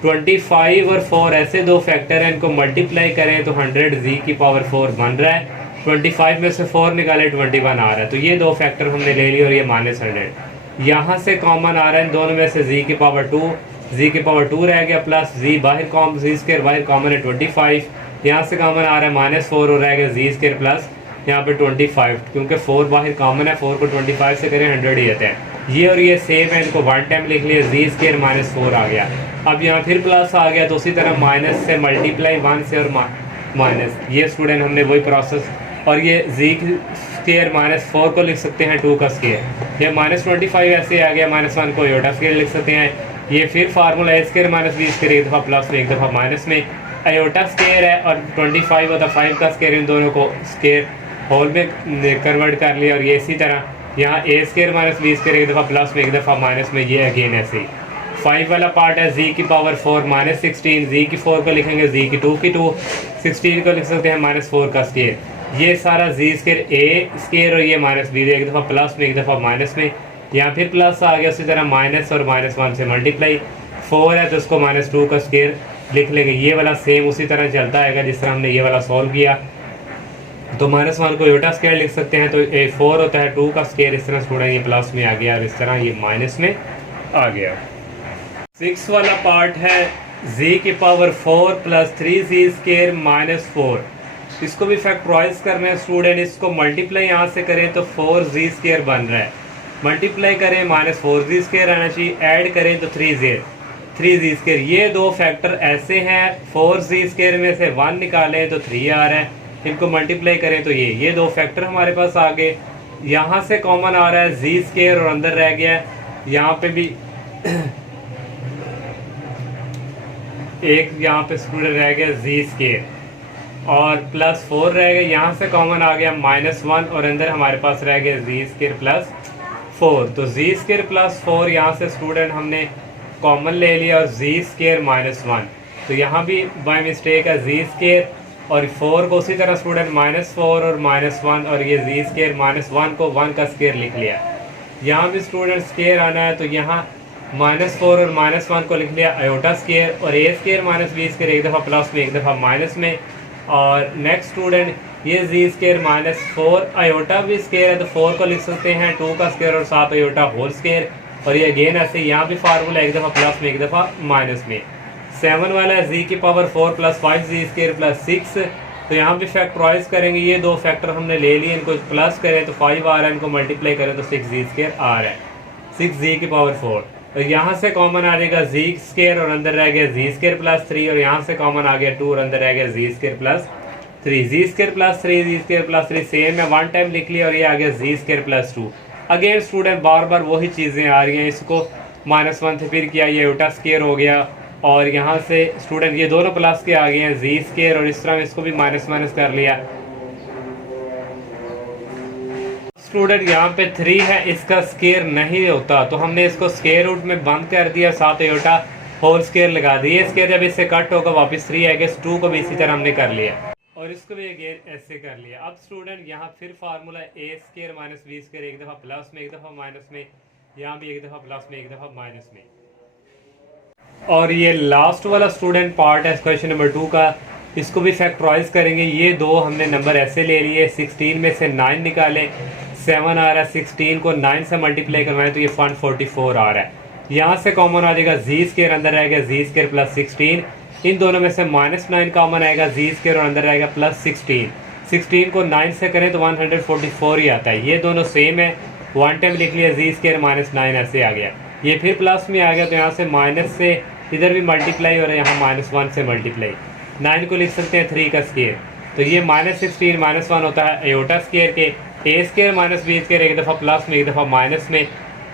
25 और 4 ऐसे दो फैक्टर हैं, इनको मल्टीप्लाई करें तो 100 z की पावर 4 बन रहा है, 25 में से 4 निकाले 21 आ रहा है, तो ये दो फैक्टर हमने ले लिए और ये माइनस 100 यहाँ से कॉमन आ रहा है, इन दोनों में से z की पावर 2 z की पावर 2 रह गया प्लस z बाहर z स्केयर बाहर कॉमन है 25, यहाँ से कॉमन आ रहा है माइनस 4 और रह गया z स्केयर प्लस यहाँ पे 25, क्योंकि 4 बाहर कॉमन है, 4 को 25 से करें 100 ही आता है। ये और ये सेम है, इनको वन टाइम लिख लिया, जी स्केयर माइनस 4 आ गया। अब यहाँ फिर प्लस आ गया, तो उसी तरह माइनस से मल्टीप्लाई 1 से और माइनस, ये स्टूडेंट हमने वही प्रोसेस। और ये जी स्केयर माइनस 4 को लिख सकते हैं 2 का स्केयर, ये -25 ऐसे आ गया, -1 को आयोटा स्केयर लिख सकते हैं। ये फिर फार्मूला ए स्केयर माइनस बी स्केयर, एक दफ़ा प्लस में एक दफ़ा माइनस में, आयोटा स्केयर है और 25 होता 5 का स्केयर, इन दोनों को स्केयर होल में कन्वर्ट कर लिया। और ये इसी तरह यहाँ ए स्केयर माइनस बी स्केयर, एक दफ़ा प्लस में एक दफ़ा माइनस में, ये अगेन ऐसे ही। 5 वाला पार्ट है जी की पावर 4 माइनस 16, जी की 4 को लिखेंगे, जी की 2 की 2, 16 को लिख सकते हैं -4 का स्केयर। ये सारा जी स्केयर ए स्केयर और ये माइनस बी, एक दफ़ा प्लस में एक दफ़ा माइनस में, यहाँ फिर प्लस आ गया, उसी तरह माइनस और -1 से मल्टीप्लाई, 4 है तो उसको -2 का स्केयर लिख लेंगे। ये वाला सेम उसी तरह चलता आएगा जिस तरह हमने ये वाला सॉल्व किया। तो -1 को आयोटा स्केयर लिख सकते हैं, तो 4 होता है 2 का स्केयर, इस तरह थोड़ा ये प्लस में आ गया और इस तरह ये माइनस में आ गया। 6 वाला पार्ट है जी की पावर 4 प्लस 3 स्केयर -4, इसको भी फैक्टराइज करना है स्टूडेंट। इसको मल्टीप्लाई यहाँ से करें तो 4 स्केयर बन रहा है, मल्टीप्लाई करें -4 स्केयर आना चाहिए, ऐड करें तो 3 स्केयर। ये दो फैक्टर ऐसे हैं, 4 स्केयर में से 1 निकालें तो 3 आ रहा है, इनको मल्टीप्लाई करें तो ये दो फैक्टर हमारे पास आ गए। यहाँ से कॉमन आ रहा है जी स्केयर और अंदर रह गया है, यहाँ पे भी एक यहाँ पे स्टूडेंट रह गया जी स्केयर और +4 रह गया, यहाँ से कॉमन आ गया -1 और अंदर हमारे पास रह गया जी स्केयर +4। तो जी स्केयर +4 यहाँ से स्टूडेंट हमने कॉमन ले लिया और जी स्केयर -1, तो यहाँ भी बाय मिस्टेक है जी स्केयर और 4 को उसी तरह स्टूडेंट -4 और -1 और ये जी स्केयर -1 को 1 का स्केयर लिख लिया। यहाँ भी स्टूडेंट स्केयर आना है तो यहाँ -4 और -1 को लिख लिया आयोटा स्केयर और ए स्केयर माइनस बी स्केयर, एक दफ़ा प्लस में एक दफ़ा माइनस में। और नेक्स्ट स्टूडेंट ये जी स्केयर -4 आयोटा भी स्केयर है तो 4 को लिख सकते हैं 2 का स्केयर और 7 आयोटा होल स्केयर। और ये अगेन ऐसे यहाँ भी फार्मूला एक दफ़ा प्लस में एक दफ़ा माइनस में। 7 वाला है जी की पावर 4 प्लस 5 जी स्केयर प्लस 6, तो यहाँ भी फैक्टराइज करेंगे, ये दो फैक्टर हमने ले लिए, इनको प्लस करें तो 5 आ रहा है, इनको मल्टीप्लाई करें तो 6 जी स्केयर आ रहा है, 6 जी की पावर 4। तो यहाँ से कॉमन आ जाएगा जी स्केयर और अंदर रह गया जी स्केयर +3 और यहाँ से कॉमन आ गया 2 और अंदर रह गया जी स्केयर +3, जी स्केयर +3 जी स्केयर +3 सेम है, 1 टाइम लिख लिया और ये आ गया जी स्केयर +2। अगेन स्टूडेंट बार बार वही चीज़ें आ रही हैं, इसको -1 से फिर किया, ये आयोटा स्केयर हो गया और यहाँ से स्टूडेंट ये दोनों प्लस के आ गए हैं जी स्केयर और इस तरह इसको भी माइनस कर लिया। स्टूडेंट यहाँ पे 3 है, इसका स्केयर नहीं होता तो हमने इसको स्केयर रूट में बंद कर दिया, 7 आयोटा होल स्केयर लगा दिए, स्केयर जब इससे कट होगा वापस 3 आएगा, 2 को भी इसी तरह हमने कर लिया और इसको भी अगेन ऐसे कर लिया। अब स्टूडेंट यहाँ फिर फार्मूला ए स्केयर माइनस बी स्केयर, एक दफ़ा प्लस में एक दफ़ा माइनस में, यहाँ भी एक दफ़ा प्लस में एक दफ़ा माइनस में। और ये लास्ट वाला स्टूडेंट पार्ट है क्वेश्चन नंबर 2 का, इसको भी फैक्टराइज करेंगे। ये दो हमने नंबर ऐसे ले लिए, 16 में से 9 निकाले, 7 आ रहा है, 16 को 9 से मल्टीप्लाई करवाएं तो ये 144 आ रहा है। यहाँ से कॉमन आ जाएगा जी स्केयर, अंदर रहेगा जी स्केयर +16, इन दोनों में से -9 कॉमन आएगा, जी स्केयर और अंदर रहेगा +16, 16 को 9 से करें तो 144 ही आता है। ये दोनों सेम है, 1 टाइम लिख लिया जी स्केयर -9 ऐसे आ गया, ये फिर प्लस में आ गया तो यहाँ से माइनस से इधर भी मल्टीप्लाई और यहाँ -1 से मल्टीप्लाई, 9 को लिख सकते हैं 3 का स्केयर, तो ये -16 -1 होता है आयोटा स्केयर के, ए स्केयर माइनस बी स्केयर एक दफ़ा प्लस में एक दफ़ा माइनस में,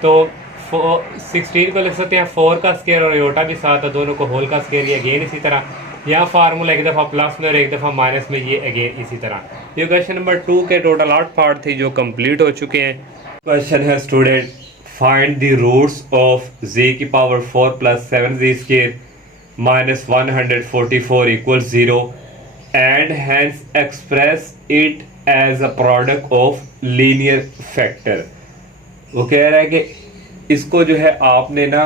तो 16 को लिख सकते हैं 4 का स्केयर और आयोटा भी साथ है, दोनों को होल का स्केयर। ये अगेन इसी तरह यहाँ फार्मूला एक दफ़ा प्लस में और एक दफ़ा माइनस में, ये अगेन इसी तरह। ये क्वेश्चन नंबर 2 के टोटल 8 पार्ट थे जो कंप्लीट हो चुके हैं। क्वेश्चन है student, find the roots of z की पावर 4 प्लस 7z स्केयर -144 = 0 and hence express it as a product of linear factor. वो कह रहा है कि इसको जो है आपने ना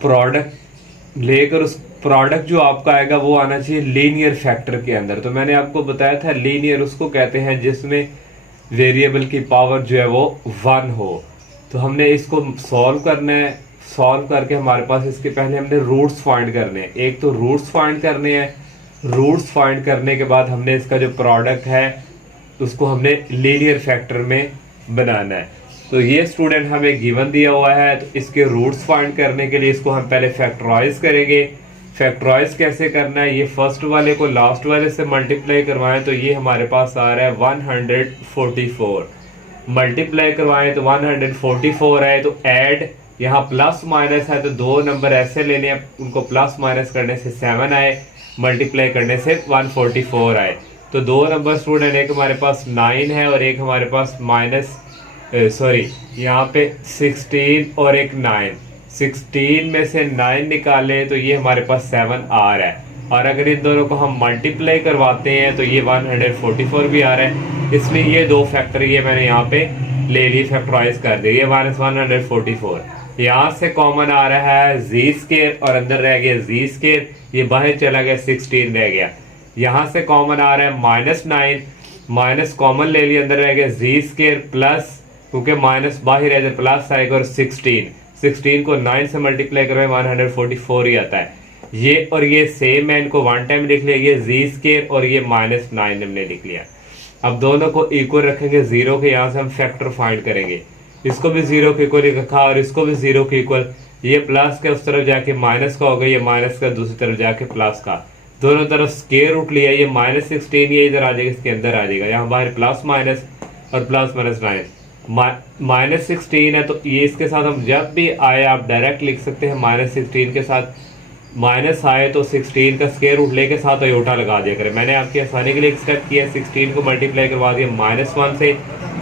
प्रोडक्ट लेकर उस प्रोडक्ट जो आपका आएगा वो आना चाहिए लीनियर फैक्टर के अंदर। तो मैंने आपको बताया था लीनियर उसको कहते हैं जिसमें वेरिएबल की पावर जो है वो 1 हो। तो हमने इसको सॉल्व करना है, सॉल्व करके हमारे पास इसके पहले हमने रूट्स फाइंड करने हैं। एक तो रूट्स फाइंड करने हैं, रूट्स फाइंड करने के बाद हमने इसका जो प्रोडक्ट है उसको हमने लीनियर फैक्टर में बनाना है। तो ये स्टूडेंट हमें गिवन दिया हुआ है, तो इसके रूट्स फाइंड करने के लिए इसको हम पहले फैक्टराइज करेंगे। फैक्टराइज कैसे करना है, ये फर्स्ट वाले को लास्ट वाले से मल्टीप्लाई करवाएं तो ये हमारे पास आ रहा है 144। मल्टीप्लाई करवाएं तो 144 है, तो ऐड यहाँ प्लस माइनस है तो दो नंबर ऐसे लेने हैं, उनको प्लस माइनस करने से 7 आए, मल्टीप्लाई करने से 144 आए। तो दो नंबर स्टूडेंट, एक हमारे पास 9 है और एक हमारे पास यहाँ पे 16 और एक 9। 16 में से 9 निकालें तो ये हमारे पास 7 आ रहा है, और अगर इन दोनों को हम मल्टीप्लाई करवाते हैं तो ये 144 भी आ रहा है। इसलिए ये दो फैक्टर ये मैंने यहाँ पे ले ली, फैक्टराइज कर दिया। ये -144 यहाँ से कॉमन आ रहा है जी स्केयर और अंदर रह गया जी स्केयर, ये बाहर चला गया 16 रह गया। यहाँ से कॉमन आ रहा है -9, माइनस कॉमन ले लिया, अंदर रह गया जी स्केयर प्लस, क्योंकि माइनस बाहर है प्लस आएगा, और 16 को 9 से मल्टीप्लाई करें 144 ही आता है। ये और ये सेम है, इनको वन टाइम लिख लिया, ये जी स्केयर और ये -9 हमने लिख लिया। अब दोनों को इक्वल रखेंगे जीरो के, यहाँ से हम फैक्टर फाइंड करेंगे। इसको भी जीरो के इक्वल रखा और इसको भी जीरो के इक्वल, ये प्लस का उस तरफ जाके माइनस का हो गया, ये माइनस का दूसरी तरफ जाके प्लस का, दोनों तरफ स्केयर रूट लिया, ये -16 ये इधर आ जाएगा, इसके अंदर आ जाएगा, यहाँ बाहर प्लस माइनस और प्लस -9 -16 है। तो ये इसके साथ हम जब भी आए आप डायरेक्ट लिख सकते हैं, -16 के साथ माइनस आए तो 16 का स्केयर रूट लेके साथ अयोटा लगा दिया करें। मैंने आपकी आसानी के लिए एक स्टेप किया, 16 को मल्टीप्लाई करवा दिया -1 से,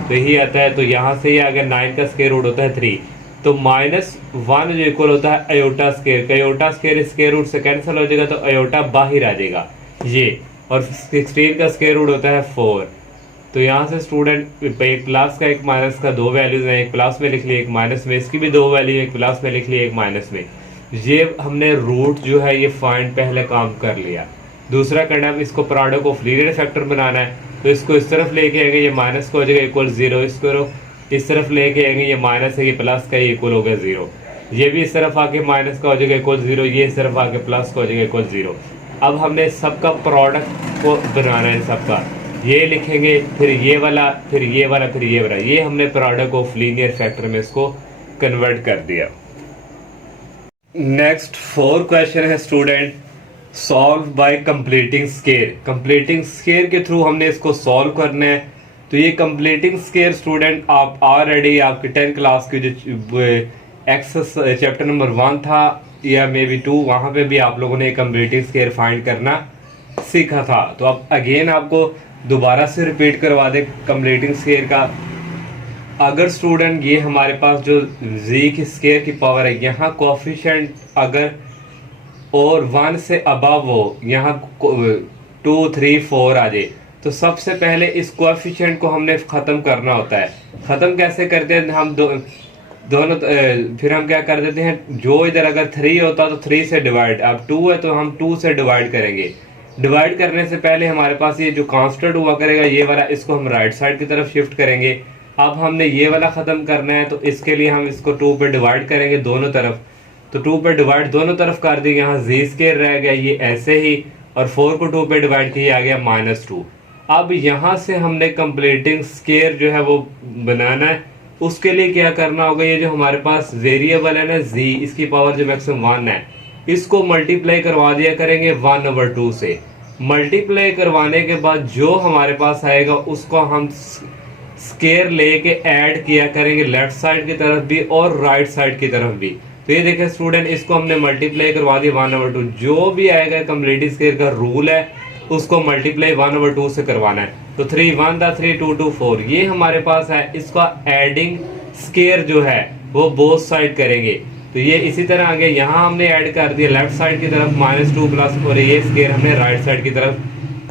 तो यही आता है। तो यहाँ से ही आ गया, 9 का स्केयर रूट होता है 3, तो -1 जो इक्वल होता है अयोटा स्केयर का, अयोटा स्केयर रूट से कैंसिल हो जाएगा, तो अयोटा बाहर आ जाएगा ये, और 16 का स्केयर रूट होता है 4। तो यहाँ से स्टूडेंट एक प्लस का एक माइनस का दो वैल्यूज हैं, एक प्लस में लिख ली एक माइनस में, इसकी भी दो वैल्यू, एक प्लस में लिख ली एक माइनस में। ये हमने रूट जो है ये फाइंड पहले काम कर लिया। दूसरा करना है, इसको प्रोडक्ट ऑफ लीनियर फैक्टर बनाना है, तो इसको इस तरफ लेके आएंगे, ये माइनस का हो जाएगा इक्वल 0, इसको इस तरफ लेके आएंगे, ये माइनस है, ये प्लस का, ये इक्वल हो गया 0। ये भी इस तरफ आके माइनस का हो जाएगा इक्वल 0, ये इस तरफ आके प्लस का हो जाएगा इक्वल 0। अब हमने सबका प्रोडक्ट को बनाना है, सबका ये लिखेंगे, फिर ये वाला, फिर ये वाला, फिर ये वाला, ये हमने प्रोडक्ट ऑफ लीनियर फैक्टर में इसको कन्वर्ट कर दिया। नेक्स्ट 4 क्वेश्चन है student, solve by completing square. Completing square के थ्रू हमने इसको सॉल्व करना है। तो ये कंप्लीटिंग स्केयर स्टूडेंट आप ऑलरेडी आपके 10th क्लास की जो एक्सरसाइज चैप्टर नंबर 1 था या मे बी 2, वहाँ पे भी आप लोगों ने कंप्लीटिंग स्केयर फाइंड करना सीखा था। तो अब अगेन आपको दोबारा से रिपीट करवा दे कंप्लीटिंग स्केयर का। अगर स्टूडेंट ये हमारे पास जो जी की स्केयर की पावर है, यहाँ कोफिशिएंट अगर और 1 से अबव हो, यहाँ 2, 3, 4 आ जाए, तो सबसे पहले इस कोफिशिएंट को हमने खत्म करना होता है। खत्म कैसे करते हैं हम दोनों फिर हम क्या कर देते हैं, जो इधर अगर 3 होता तो 3 से डिवाइड, अब 2 है तो हम 2 से डिवाइड करेंगे। डिवाइड करने से पहले हमारे पास ये जो कांस्टेंट हुआ करेगा ये वाला, इसको हम राइट साइड की तरफ शिफ्ट करेंगे। अब हमने ये वाला खत्म करना है, तो इसके लिए हम इसको 2 पे डिवाइड करेंगे दोनों तरफ। तो 2 पे डिवाइड दोनों तरफ कर देंगे, यहाँ जी स्केयर रह गया ये ऐसे ही, और 4 को 2 पे डिवाइड किया आ गया -2। अब यहाँ से हमने कंप्लीटिंग स्केयर जो है वो बनाना है। उसके लिए क्या करना होगा, ये जो हमारे पास वेरिएबल है ना जी, इसकी पावर जो मैक्सिमम 1 है, इसको मल्टीप्लाई करवा दिया करेंगे 1/2 से। मल्टीप्लाई करवाने के बाद जो हमारे पास आएगा उसको हम स्केयर लेके ऐड किया करेंगे लेफ्ट साइड की तरफ भी और राइट साइड की तरफ भी। तो ये देखें स्टूडेंट, इसको हमने मल्टीप्लाई करवा दिया 1/2, जो भी आएगा कंप्लीटिंग स्केयर का रूल है उसको मल्टीप्लाई 1/2 से करवाना है। तो 3 1 था 3 2 2 4 ये हमारे पास है। इसका एडिंग स्केयर जो है वो बोथ साइड करेंगे। तो ये इसी तरह आगे यहाँ हमने ऐड कर दिया लेफ्ट साइड की तरफ -2 प्लस, और ये स्केयर हमने राइट साइड की तरफ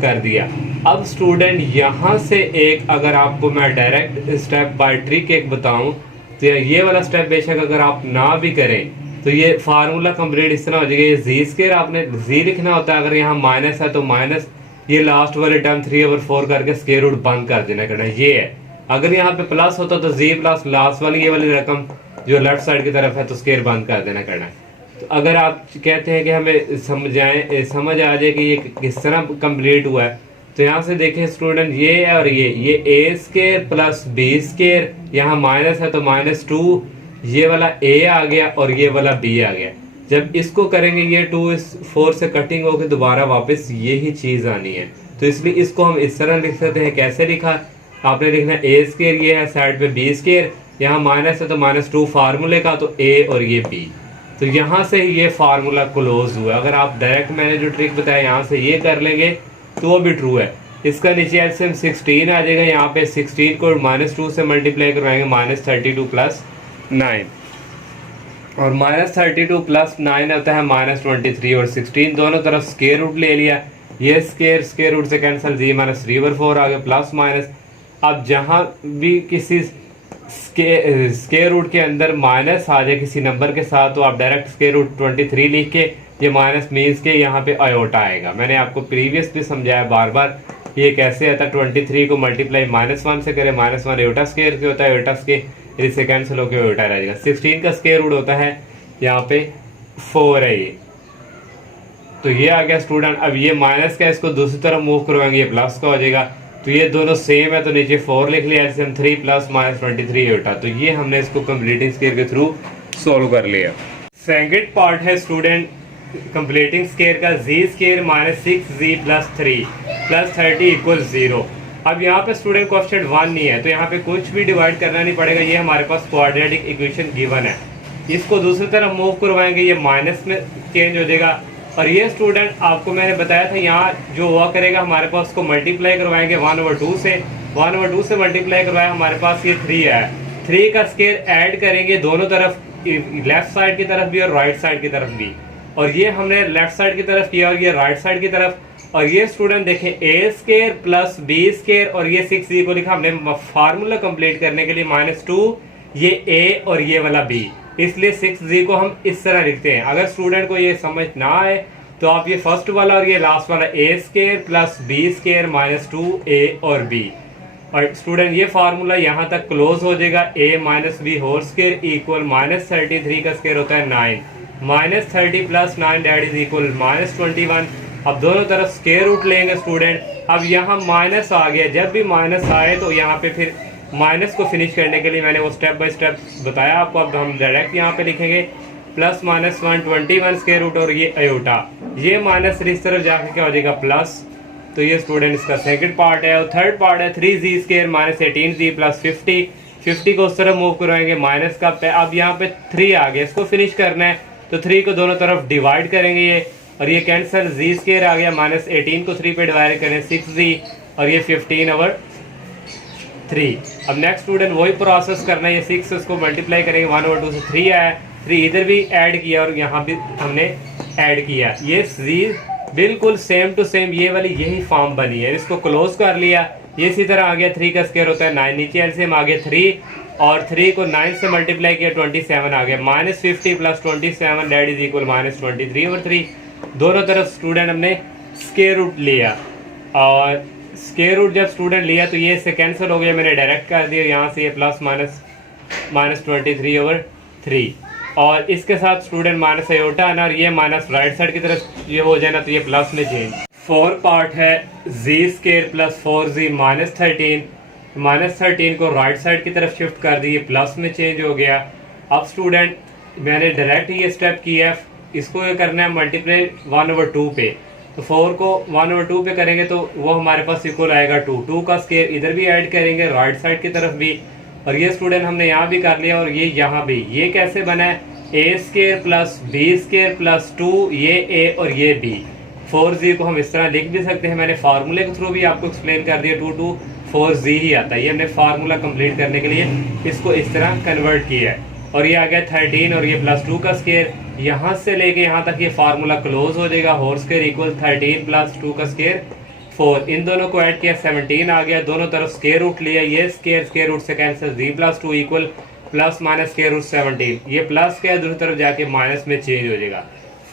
कर दिया। अब स्टूडेंट यहाँ से एक अगर आपको मैं डायरेक्ट स्टेप बाय ट्रिक एक बताऊं, तो ये वाला स्टेप बेशक अगर आप ना भी करें तो ये फार्मूला कंप्लीट इस तरह हो जाएगा। ये जी स्केयर आपने जी लिखना होता है, अगर यहाँ माइनस है तो माइनस, ये लास्ट वाले टर्म 3/4 करके स्केयर रूट बंद कर देना करना, ये है। अगर यहाँ पे प्लस होता तो जी प्लस लास्ट वाली ये वाली रकम जो लेफ्ट साइड की तरफ है तो स्केयर बंद कर देना करना है। तो अगर आप कहते हैं कि हमें समझ आ जाए कि ये किस तरह कंप्लीट हुआ है, तो यहाँ से देखें स्टूडेंट, ये और ये ए स्केयर प्लस बी स्केयर, यहाँ माइनस है तो -2, ये वाला ए आ गया और ये वाला बी आ गया। जब इसको करेंगे ये 2 इस 4 से कटिंग होकर दोबारा वापस यही चीज आनी है, तो इसलिए इसको हम इस तरह लिख सकते हैं। कैसे लिखा, आपने लिखना ए स्केयर, ये है साइड पे बी स्केयर, यहाँ माइनस है तो -2 फार्मूले का, तो ए और ये बी। तो यहाँ से ये फार्मूला क्लोज हुआ। अगर आप डायरेक्ट मैंने जो ट्रिक बताया यहाँ से ये कर लेंगे तो वो भी ट्रू है। इसका नीचे एलसीएम 16 आ जाएगा। यहाँ पे 16 को -2 से मल्टीप्लाई करवाएंगे, -32 प्लस 9, और -32 प्लस 9 होता है -23, और 16 दोनों तरफ स्केयर रूट ले लिया। ये स्केयर रूट से कैंसिल, जी -3/4 आ गया, प्लस माइनस। अब जहाँ भी किसी स्केयर रूट के अंदर माइनस आ जाए किसी नंबर के साथ, तो आप डायरेक्ट स्केयर रूट 23 लिख के, ये माइनस मीन्स के यहाँ पे आयोटा आएगा। मैंने आपको प्रीवियस भी समझाया बार बार ये कैसे आता है। 23 को मल्टीप्लाई -1 से करें, -1 आयोटा स्केयर के होता है, आयोटा स्केयर इससे कैंसिल होकर आयोटा रह जाएगा। 16 का स्केयर रूट होता है यहाँ पे 4 है ये, तो ये आ गया स्टूडेंट। अब ये माइनस का इसको दूसरी तरफ मूव करवाएंगे, ये प्लस का हो जाएगा। तो ये दोनों सेम है, तो नीचे 4 लिख लिया, एलसीएम 3 प्लस -23 होता। तो ये हमने इसको कंप्लीटिंग स्केयर के थ्रू सोल्व कर लिया। सेकंड पार्ट है स्टूडेंट कंप्लीटिंग स्केयर का, z square -6z plus 3 plus 30 equal 0। अब यहाँ पे स्टूडेंट क्वेश्चन 1 नहीं है, तो यहाँ पे कुछ भी डिवाइड करना नहीं पड़ेगा। ये हमारे पास क्वाड्रेटिक इक्वेशन गिवन है, इसको दूसरी तरफ मूव करवाएंगे, ये माइनस में चेंज हो जाएगा। और ये स्टूडेंट आपको मैंने बताया था, यहाँ जो हुआ करेगा हमारे पास उसको मल्टीप्लाई करवाएंगे 1/2 से, 1/2 से मल्टीप्लाई करवाया, हमारे पास ये 3 है। 3 का स्केयर ऐड करेंगे दोनों तरफ, लेफ्ट साइड की तरफ भी और राइट साइड की तरफ भी, और ये हमने लेफ्ट साइड की तरफ किया और ये राइट साइड की तरफ। और ये स्टूडेंट देखें, ए स्केयर प्लस बी स्केयर और ये 6z को लिखा हमने फार्मूला कंप्लीट करने के लिए, -2 ये ए और ये वाला बी, इसलिए 6z को हम इस तरह लिखते हैं। अगर स्टूडेंट को ये समझ ना आए तो आप ये फर्स्ट वाला और ये लास्ट वाला ए स्केयर प्लस बी स्केयर -2 ए और बी, और स्टूडेंट ये फार्मूला यहाँ तक क्लोज हो जाएगा। a minus b whole square equal -33 का स्केयर होता है 9, -30 प्लस 9 दैट इज इक्वल -21। अब दोनों तरफ स्केयर रूट लेंगे स्टूडेंट। अब यहाँ माइनस आ गया, जब भी माइनस आए तो यहाँ पे फिर माइनस को फिनिश करने के लिए मैंने वो स्टेप बाय स्टेप बताया आपको। अब हम डायरेक्ट यहाँ पे लिखेंगे +-1 21 स्केयर रूट और ये अयोटा, ये माइनस इस तरफ जाके क्या हो जाएगा प्लस। तो ये स्टूडेंट इसका सेकंड पार्ट है। और थर्ड पार्ट है 3z स्केयर -18z प्लस 50 को उस तरफ मूव करवाएंगे माइनस का। अब यहाँ पे 3 आ गया, इसको फिनिश करना है तो 3 को दोनों तरफ डिवाइड करेंगे ये, और ये कैंसिल, z स्केयर आ गया, -18 को 3 पे डिवाइड करें 6z और ये 15/3। अब नेक्स्ट स्टूडेंट वही प्रोसेस करना है, ये 6 उसको मल्टीप्लाई करेंगे 1/2 से 3 आया, 3 इधर भी ऐड किया और यहाँ भी हमने ऐड किया। ये z बिल्कुल सेम टू सेम ये वाली यही फॉर्म बनी है, इसको क्लोज कर लिया। ये इसी तरह आ गया, 3 का स्क्वायर होता है 9, नीचे एलसीएम आ गया 3 और 3 को 9 से मल्टीप्लाई किया 27 आ गया, -50 प्लस 27 दैट इज इक्वल -23/3। दोनों तरफ स्टूडेंट हमने स्क्वायर रूट लिया, और स्क्वायर रूट जब स्टूडेंट लिया तो ये इससे कैंसिल हो गया, मैंने डायरेक्ट कर दिया यहाँ से, ये प्लस -23/3। और इसके साथ स्टूडेंट माइनस अयोटा है ना, और ये माइनस राइट साइड की तरफ ये हो जाए ना तो ये प्लस में चेंज। फोर्थ पार्ट है z स्केयर प्लस 4z -13 को राइट साइड की तरफ शिफ्ट कर दिए, प्लस में चेंज हो गया। अब स्टूडेंट मैंने डायरेक्ट ये स्टेप किया, इसको ये करना है मल्टीप्लाई 1/2 पे, तो 4 को 1/2 पे करेंगे तो वो हमारे पास इक्वल आएगा 2 का स्केयर इधर भी ऐड करेंगे राइट साइड की तरफ भी, और ये स्टूडेंट हमने यहाँ भी कर लिया और ये यहाँ भी। ये कैसे बना है, A square plus B square plus 2 ये ए और ये बी। 4z को हम इस तरह लिख भी सकते हैं, मैंने फार्मूले के थ्रू भी आपको एक्सप्लेन कर दिया, 2 to 4z ही आता है। ये हमने फार्मूला कंप्लीट करने के लिए इसको इस तरह कन्वर्ट किया है, और ये आ गया 13 और ये +2 का स्केयर, यहाँ से लेके यहाँ तक ये फार्मूला क्लोज हो जाएगा। होल स्केयर इक्वल 13 + 2 का स्केयर 4, इन दोनों को ऐड किया 17 आ गया, दोनों तरफ स्केयर रूट लिया, ये स्केयर रूट से cancel, z + 2 equal plus minus square root 17, ये प्लस के दूसरी तरफ जाके माइनस में चेंज हो जाएगा।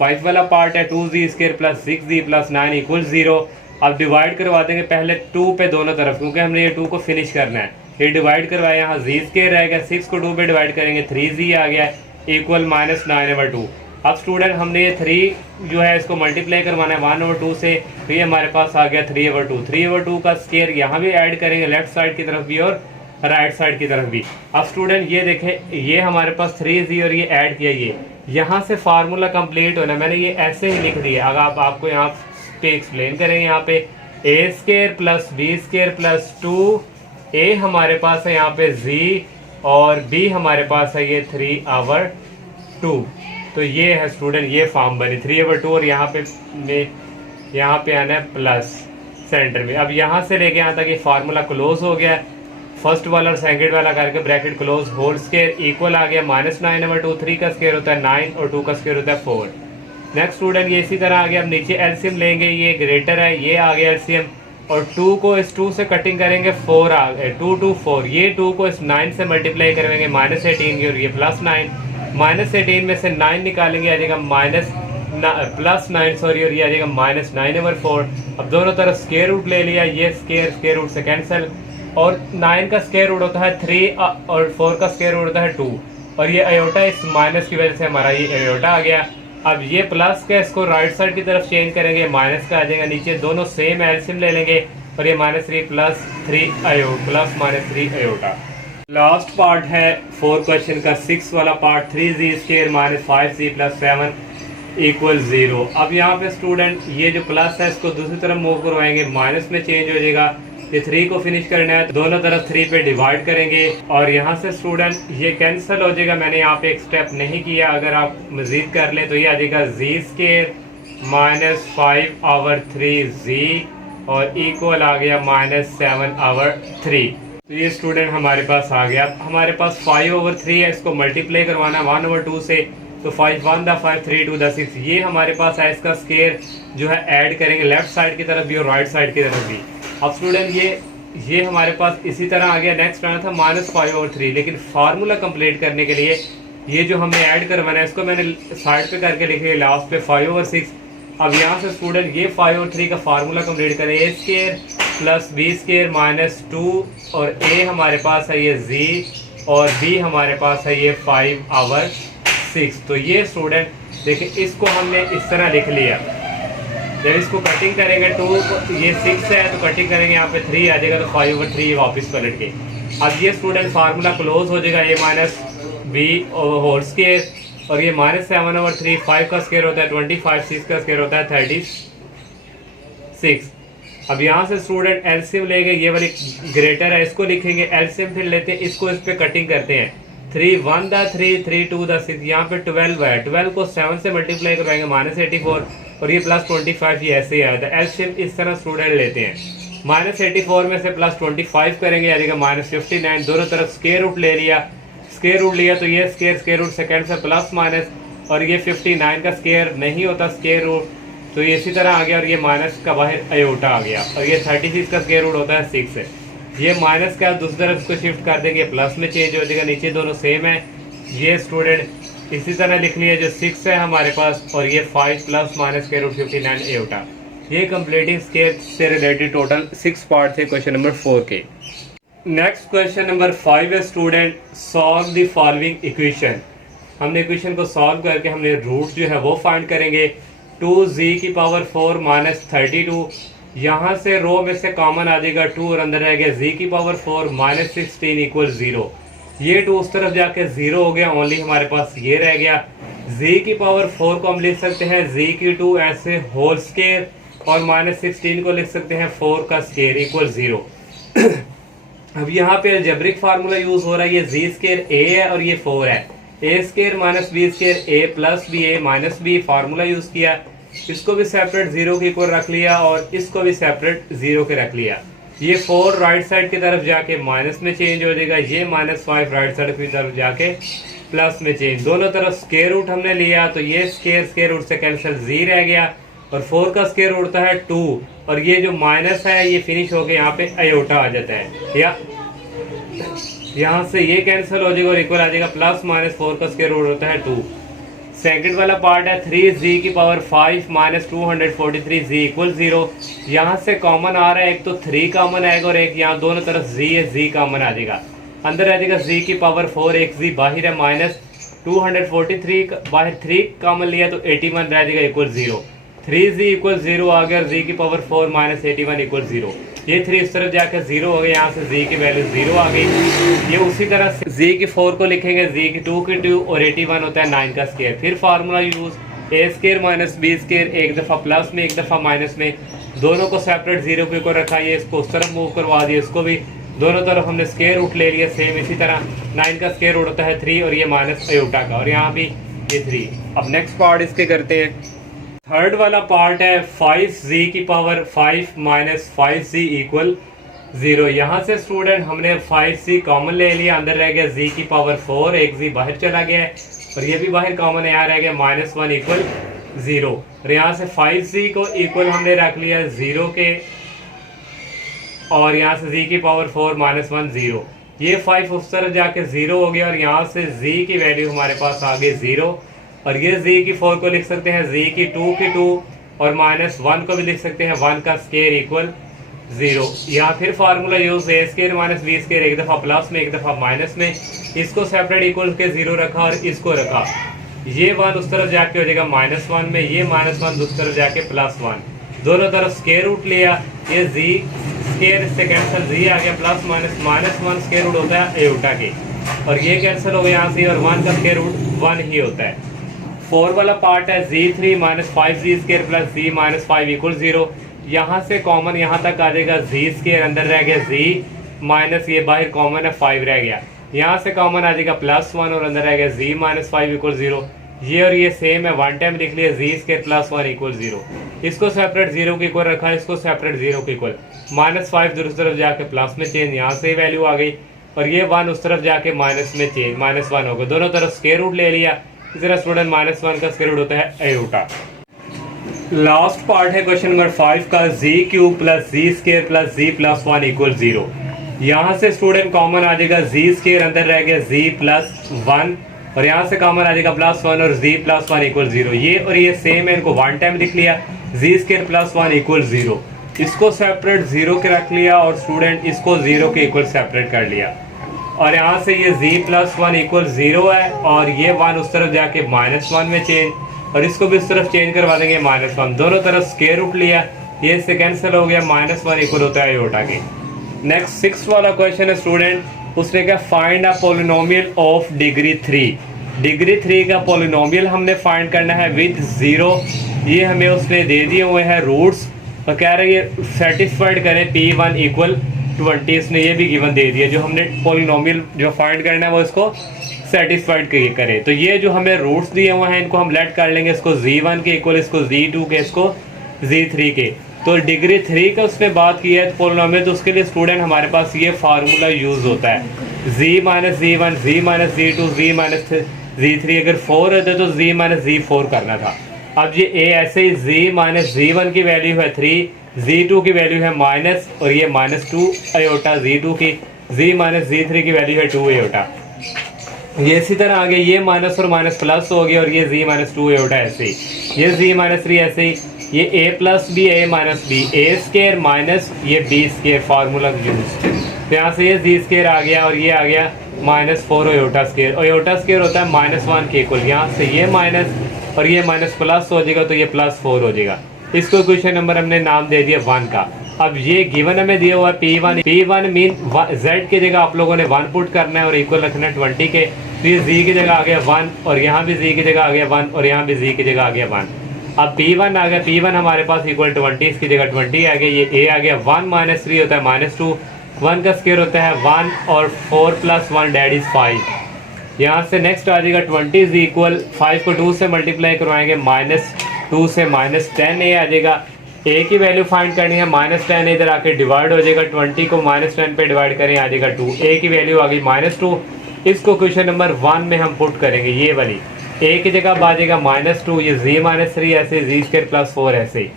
5 वाला पार्ट है 2z square plus 6z plus 9 equal 0। अब डिवाइड करवा देंगे पहले 2 पे दोनों तरफ, क्योंकि हमने ये 2 को फिनिश करना है। ये डिवाइड करवाया, यहाँ z स्क्वायर रहेगा, 6 को 2 पे डिवाइड करेंगे 3z आ गया इक्वल -9/2। अब स्टूडेंट हमने ये 3 जो है इसको मल्टीप्लाई करवाना है 1/2 से, तो ये हमारे पास आ गया 3/2। 3/2 का स्क्वायर यहाँ भी ऐड करेंगे लेफ्ट साइड की तरफ भी और राइट साइड की तरफ भी। अब स्टूडेंट ये देखें, ये हमारे पास 3z और ये ऐड किया, ये यहाँ से फार्मूला कंप्लीट होना, मैंने ये ऐसे ही लिख दिया। अगर आपको यहाँ पे एक्सप्लेन करें, यहाँ पे a² plus b² plus 2a हमारे पास है यहाँ पे z और b हमारे पास है ये 3/2। तो ये है स्टूडेंट, ये फॉर्म बनी 3/2 और यहाँ पे आना है प्लस सेंटर में। अब यहाँ से लेके यहाँ तक ये फार्मूला क्लोज हो गया, फर्स्ट वाला और सेकंड वाला करके bracket close, whole square equal आ गया -9/2। 3 का स्क्वायर होता है 9 और 2 का स्क्वायर होता है 4। नेक्स्ट स्टूडेंट ये इसी तरह आ गया। अब नीचे एलसीएम लेंगे, ये ग्रेटर है, ये आ गया एलसीएम और 2 को इस 2 से कटिंग करेंगे 4 आ गए, 2 2 4। ये 2 को इस 9 से मल्टीप्लाई करेंगे -18 की और ये +9, -18 में से 9 निकालेंगे आ जाएगा +9 सॉरी, और ये आ जाएगा -9/4। अब दोनों तरफ स्क्वायर रूट ले लिया, ये स्क्वायर रूट से कैंसिल, और 9 का स्क्वायर रूट होता है 3 और 4 का स्क्वायर रूट होता है 2, और ये अयोटा इस माइनस की वजह से हमारा ये अयोटा आ गया। अब ये प्लस का इसको राइट साइड की तरफ चेंज करेंगे, माइनस का आ जाएगा नीचे, दोनों सेम एलसीएम ले लेंगे और ये -3 + 3 अयोटा -3 अयोटा। लास्ट पार्ट है 4 क्वेश्चन का 6 वाला पार्ट, 3z² - 5z + 7 = 0। अब यहाँ पे स्टूडेंट ये जो प्लस है इसको दूसरी तरफ मूव करवाएंगे, माइनस में चेंज हो जाएगा। ये 3 को फिनिश करना है, दोनों तरफ 3 पे डिवाइड करेंगे और यहाँ से स्टूडेंट ये कैंसिल हो जाएगा। मैंने यहाँ पे एक स्टेप नहीं किया, अगर आप मजीद कर ले तो ये आ जाएगा z² - 5/3z और इक्वल आ गया -7/3। तो ये स्टूडेंट हमारे पास आ गया। हमारे पास 5/3 है, इसको मल्टीप्लाई करवाना है 1/2 से, तो 5 1 दा 5 3 2 दा 6। ये हमारे पास है, इसका स्क्वायर जो है ऐड करेंगे लेफ्ट साइड की तरफ भी और राइट साइड की तरफ भी। अब स्टूडेंट ये हमारे पास इसी तरह आ गया। नेक्स्ट आना था -5/3, लेकिन फार्मूला कंप्लीट करने के लिए ये जो हमने ऐड करवाना है इसको मैंने साइड पे करके लिखे लास्ट पे 5/6। अब यहाँ से स्टूडेंट ये 5/3 का फार्मूला कंप्लीट करें, a² + b² - 2 और a हमारे पास है ये z और b हमारे पास है ये 5/6। तो ये स्टूडेंट देखिए, इसको हमने इस तरह लिख लिया। जब इसको कटिंग करेंगे 2, ये 6 है तो कटिंग करेंगे यहाँ पे 3 आ जाएगा, तो 5/3 वापस पलट के। अब ये स्टूडेंट फार्मूला क्लोज हो जाएगा, a - b होल स्क्वायर और ये -7/3। 5 का स्क्वायर होता है 25, 6 का स्क्वायर होता है 36। अब यहाँ से स्टूडेंट एलसीएम लेंगे, ये वाली ग्रेटर है इसको लिखेंगे, एलसीएम फिर लेते हैं, इसको इस पे कटिंग करते हैं। 3 1 दा 3 3 2 दा 6, यहाँ पे 12 है, 12 को 7 से मल्टीप्लाई करवाएंगे -84 और ये +25, ये ऐसे ही आया था। एलसीएम इस तरह स्टूडेंट लेते हैं, -84 में से +25 करेंगे आ जाएगा -59। दोनों तरफ स्क्वायर रूट ले लिया, स्क्वायर रूट लिया तो ये स्क्वायर रूट सेकेंड से प्लस माइनस, और ये 59 का स्क्वायर नहीं होता स्क्वायर रूट, तो ये इसी तरह आ गया और ये माइनस का बाहर अयोटा आ गया, और ये 36 का स्क्वायर रूट होता है 6 है। ये माइनस का दूसरी तरफ इसको शिफ्ट कर देंगे, प्लस में चेंज हो जाएगा, नीचे दोनों सेम है। ये स्टूडेंट इसी तरह लिख लिया, जो 6 है हमारे पास और ये 5 + -√59 अयोटा। ये कंप्लीटिंग स्केल से रिलेटेड टोटल 6 पार्ट थे क्वेश्चन नंबर 4 के। नेक्स्ट क्वेश्चन नंबर 5 है student, solve the following equation. हमने इक्वेशन को सॉल्व करके हमने रूट जो है वो फाइंड करेंगे। 2z⁴ - 32, यहाँ से रो में से कॉमन आ जाएगा 2 और अंदर रह गया z⁴ - 16 = 0। ये 2 उस तरफ जाके 0 हो गया, ओनली हमारे पास ये रह गया। z⁴ को हम लिख सकते हैं z⁴ ऐसे होल स्क्वायर और -16 को लिख सकते हैं 4 का स्क्वायर = 0। अब यहाँ पे अलजेब्रिक फार्मूला यूज हो रहा है, ये z² a है और ये 4 है, a² - b² a + ba - b formula use किया। इसको भी सेपरेट 0 के इक्वल रख लिया और इसको भी सेपरेट 0 के रख लिया। ये 4 राइट साइड की तरफ जाके माइनस में चेंज हो जाएगा, ये -5 राइट साइड की तरफ जाके प्लस में चेंज। दोनों तरफ स्क्वायर रूट हमने लिया तो ये स्क्वायर रूट से कैंसिल, z रह गया और 4 का स्क्वायर रूट होता है 2 और ये जो माइनस है ये फिनिश होके यहाँ पे अयोटा आ जाता है, या यहाँ से ये कैंसिल हो जाएगा और इक्वल आ जाएगा +-4 का स्क्वायर रूट होता है 2। सेकंड वाला पार्ट है 3z⁵ - 243z = 0। यहाँ से कॉमन आ रहा है, एक तो 3 कॉमन आएगा और एक यहाँ दोनों तरफ z है, z कॉमन आ जाएगा, अंदर आ जाएगा z⁴ एक z बाहर है माइनस 243 बाहर 3 कॉमन लिया तो 81 रह जाएगा इक्वल 0। 3z इक्वल 0 आ गया, z की पावर 4 माइनस 81 इक्वल 0। ये 3 इस तरफ जाकर 0 हो गया, यहाँ से z की वैल्यू 0 आ गई। ये उसी तरह से z की 4 को लिखेंगे, z की 2 की 2 और 81 होता है 9 का स्केयर। फिर फार्मूला यूज ए स्केयर माइनस बी स्केयर, एक दफ़ा प्लस में एक दफ़ा माइनस में, दोनों को सेपरेट 0 पे को रखा। ये इसको उस तरफ मूव करवा दिया, इसको भी दोनों तरफ हमने स्केयर रूट ले लिया। सेम इसी तरह 9 का स्केयर रूट होता है 3 और ये माइनस आयोटा का, और यहाँ भी ये 3। अब नेक्स्ट पार्ट इसके करते हैं। थर्ड वाला पार्ट है 5z की पावर 5 माइनस 5z इक्वल 0। यहाँ से स्टूडेंट हमने 5z कॉमन ले लिया, अंदर रह गया z की पावर 4, एक z बाहर चला गया है और ये भी बाहर कॉमन है, यहाँ रह गया माइनस 1 इक्वल 0। और यहाँ से 5z को इक्वल हमने रख लिया 0 के, और यहाँ से z की पावर 4 माइनस 1 0। ये 5 उस तरफ जाके 0 हो गया और यहाँ से z की वैल्यू हमारे पास आ गई 0। और ये z की 4 को लिख सकते हैं z की 2 की 2 और माइनस 1 को भी लिख सकते हैं 1 का स्केयर इक्वल 0। यहाँ फिर फार्मूला यूज ए स्केयर माइनस बी स्केयर, एक दफ़ा प्लस में एक दफ़ा माइनस में, इसको सेपरेट इक्वल के 0 रखा और इसको रखा। ये 1 उस तरफ जाके हो जाएगा माइनस 1 में, ये माइनस 1 उस तरफ जाके प्लस 1, दोनों तरफ स्केयर रूट लिया। ये z स्केयर से कैंसिल, z आ गया plus minus, minus 1 square root होता है एयोटा के, और ये कैंसिल हो गया यहाँ से, और 1 का स्केयर रूट 1 ही होता है। 4 वाला पार्ट है z3 minus 5z square plus z minus 5 equal 0। यहाँ से कॉमन यहाँ तक आ जाएगा z स्केयर, अंदर रह गया z माइनस ये बाहर कॉमन है 5 रह गया, यहाँ से कॉमन आ जाएगा प्लस 1 और अंदर रह गया z माइनस 5 इक्वल 0। ये और ये सेम है, 1 टाइम लिख लिया z स्केयर प्लस 1 इक्वल 0। इसको सेपरेट 0 के इक्वल रखा, इसको सेपरेट 0 के इक्वल, माइनस 5 दूसरी तरफ जाके प्लस में चेंज, यहाँ से वैल्यू आ गई, और ये 1 उस तरफ जाके माइनस में चेंज, माइनस 1 हो गया, दोनों तरफ स्केयर रूट ले लिया। इस तरह स्टूडेंट माइनस 1 का स्क्वायर रूट होता है आयोटा। लास्ट पार्ट है क्वेश्चन नंबर 5 का, z cube plus z square plus z plus 1 equal 0। यहाँ से स्टूडेंट कॉमन आ जाएगा z स्केयर, अंदर रह गया z प्लस 1, और यहाँ से कॉमन आ जाएगा प्लस 1 और z प्लस 1 इक्वल 0। ये और ये सेम है, इनको 1 टाइम लिख लिया, z स्केयर प्लस 1 इक्वल 0। इसको सेपरेट 0 के रख लिया और स्टूडेंट इसको 0 के इक्वल सेपरेट कर लिया, और यहाँ से ये z प्लस 1 इक्वल 0 है, और ये 1 उस तरफ जाके माइनस 1 में चेंज, और इसको भी उस तरफ चेंज करवा देंगे माइनस 1, दोनों तरफ स्केयर रूट लिया, ये इससे कैंसिल हो गया, माइनस 1 इक्वल होता है आयोटा के। नेक्स्ट 6 वाला क्वेश्चन है स्टूडेंट, उसने क्या find a polynomial of degree 3। Degree 3 का पॉलिनोमियल हमने फाइंड करना है विद 0। ये हमें उसने दे दिए हुए हैं रूट्स, और कह रहे हैं सेटिस्फाइड करें P1 इक्वल 20। इसने ये भी गिवन दे दिया, जो हमने पॉलिनोमियल जो फाइंड करना है वो इसको सेटिस्फाइड करें। तो ये जो हमें रूट्स दिए हुए हैं इनको हम लेट कर लेंगे, इसको z1 के इक्वल, इसको z2 के, इसको z3 के। तो डिग्री 3 का उसने बात की है पॉलिनोमियल, तो उसके लिए स्टूडेंट हमारे पास ये फार्मूला यूज होता है, z minus z1 z minus z2 z minus z3। अगर 4 होता तो z माइनस z4 करना था। अब ये a ऐसे ही z माइनस z1 की वैल्यू है 3, z2 की वैल्यू है माइनस, और ये माइनस 2 आयोटा, z2 की, z माइनस z3 की वैल्यू है 2 आयोटा। ये इसी तरह आगे ये माइनस और माइनस प्लस हो गया, और ये z माइनस 2 आयोटा ऐसे ही, ये z माइनस 3 ऐसे ही, ये a plus b a minus b, a square minus ये b स्केयर फार्मूला यूज। तो यहाँ से ये z स्केयर आ गया, और ये आ गया माइनस 4 आयोटा स्केयर, और आयोटा स्केयर होता है माइनस 1 के इक्वल। यहाँ से ये माइनस और ये माइनस प्लस हो जाएगा, तो ये प्लस 4 हो जाएगा। इसको क्वेश्चन नंबर हमने नाम दे दिया 1 का। अब ये गिवन हमें दिया हुआ P1 मीन z की जगह आप लोगों ने 1 पुट करना है और इक्वल रखना है 20 के। तो ये z की जगह आ गया 1, और यहाँ भी z की जगह आ गया 1, और यहाँ भी z की जगह आ गया 1। अब P1 आ गया, P1 हमारे पास इक्वल 20, इसकी जगह 20 आ गया। ये a आ गया 1 माइनस 3 होता है माइनस 2, 1 का स्क्वायर होता है 1, और 4 प्लस 1 डेट इज 5। यहाँ से नेक्स्ट आ जाएगा 20 इज इक्वल 5 को 2 से मल्टीप्लाई करवाएंगे, माइनस 2 से माइनस 10 a आ जाएगा। a की वैल्यू फाइंड करनी है, माइनस 10 इधर आके डिवाइड हो जाएगा, 20 को माइनस 10 पे डिवाइड करें आ जाएगा 2, a की वैल्यू आ गई माइनस 2। इसको क्वेश्चन नंबर 1 में हम पुट करेंगे, ये वाली a की जगह आ जाएगा माइनस 2, ये z माइनस 3 ऐसे, z स्क्वायर प्लस 4 ऐसे,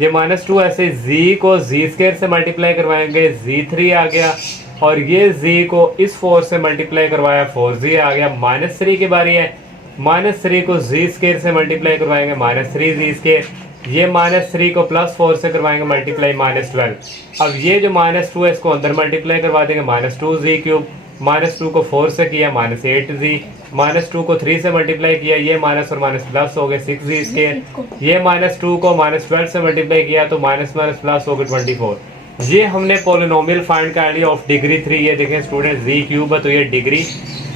ये माइनस 2 ऐसे, z को z स्क्वायर से मल्टीप्लाई करवाएंगे, z3 आ गया, और ये z को इस 4 से मल्टीप्लाई करवाया, 4z आ गया। माइनस 3 की बारी है, माइनस 3 को z स्क्वायर से मल्टीप्लाई करवाएंगे, माइनस 3z स्क्वायर। ये माइनस 3 को प्लस 4 से करवाएंगे मल्टीप्लाई, माइनस 12। अब ये जो माइनस 2 है इसको अंदर मल्टीप्लाई करवा देंगे, माइनस 2z क्यूब। -2 को 4 से किया -8z, -2 को 3 से मल्टीप्लाई किया, ये माइनस और माइनस प्लस हो गए 6z स्क्वायर, ये -2 को -12 से मल्टीप्लाई किया तो माइनस माइनस प्लस हो गए 24। ये हमने पोलिनोमियल फाइंड कर लिया ऑफ डिग्री 3। ये देखें स्टूडेंट z क्यूब है तो ये डिग्री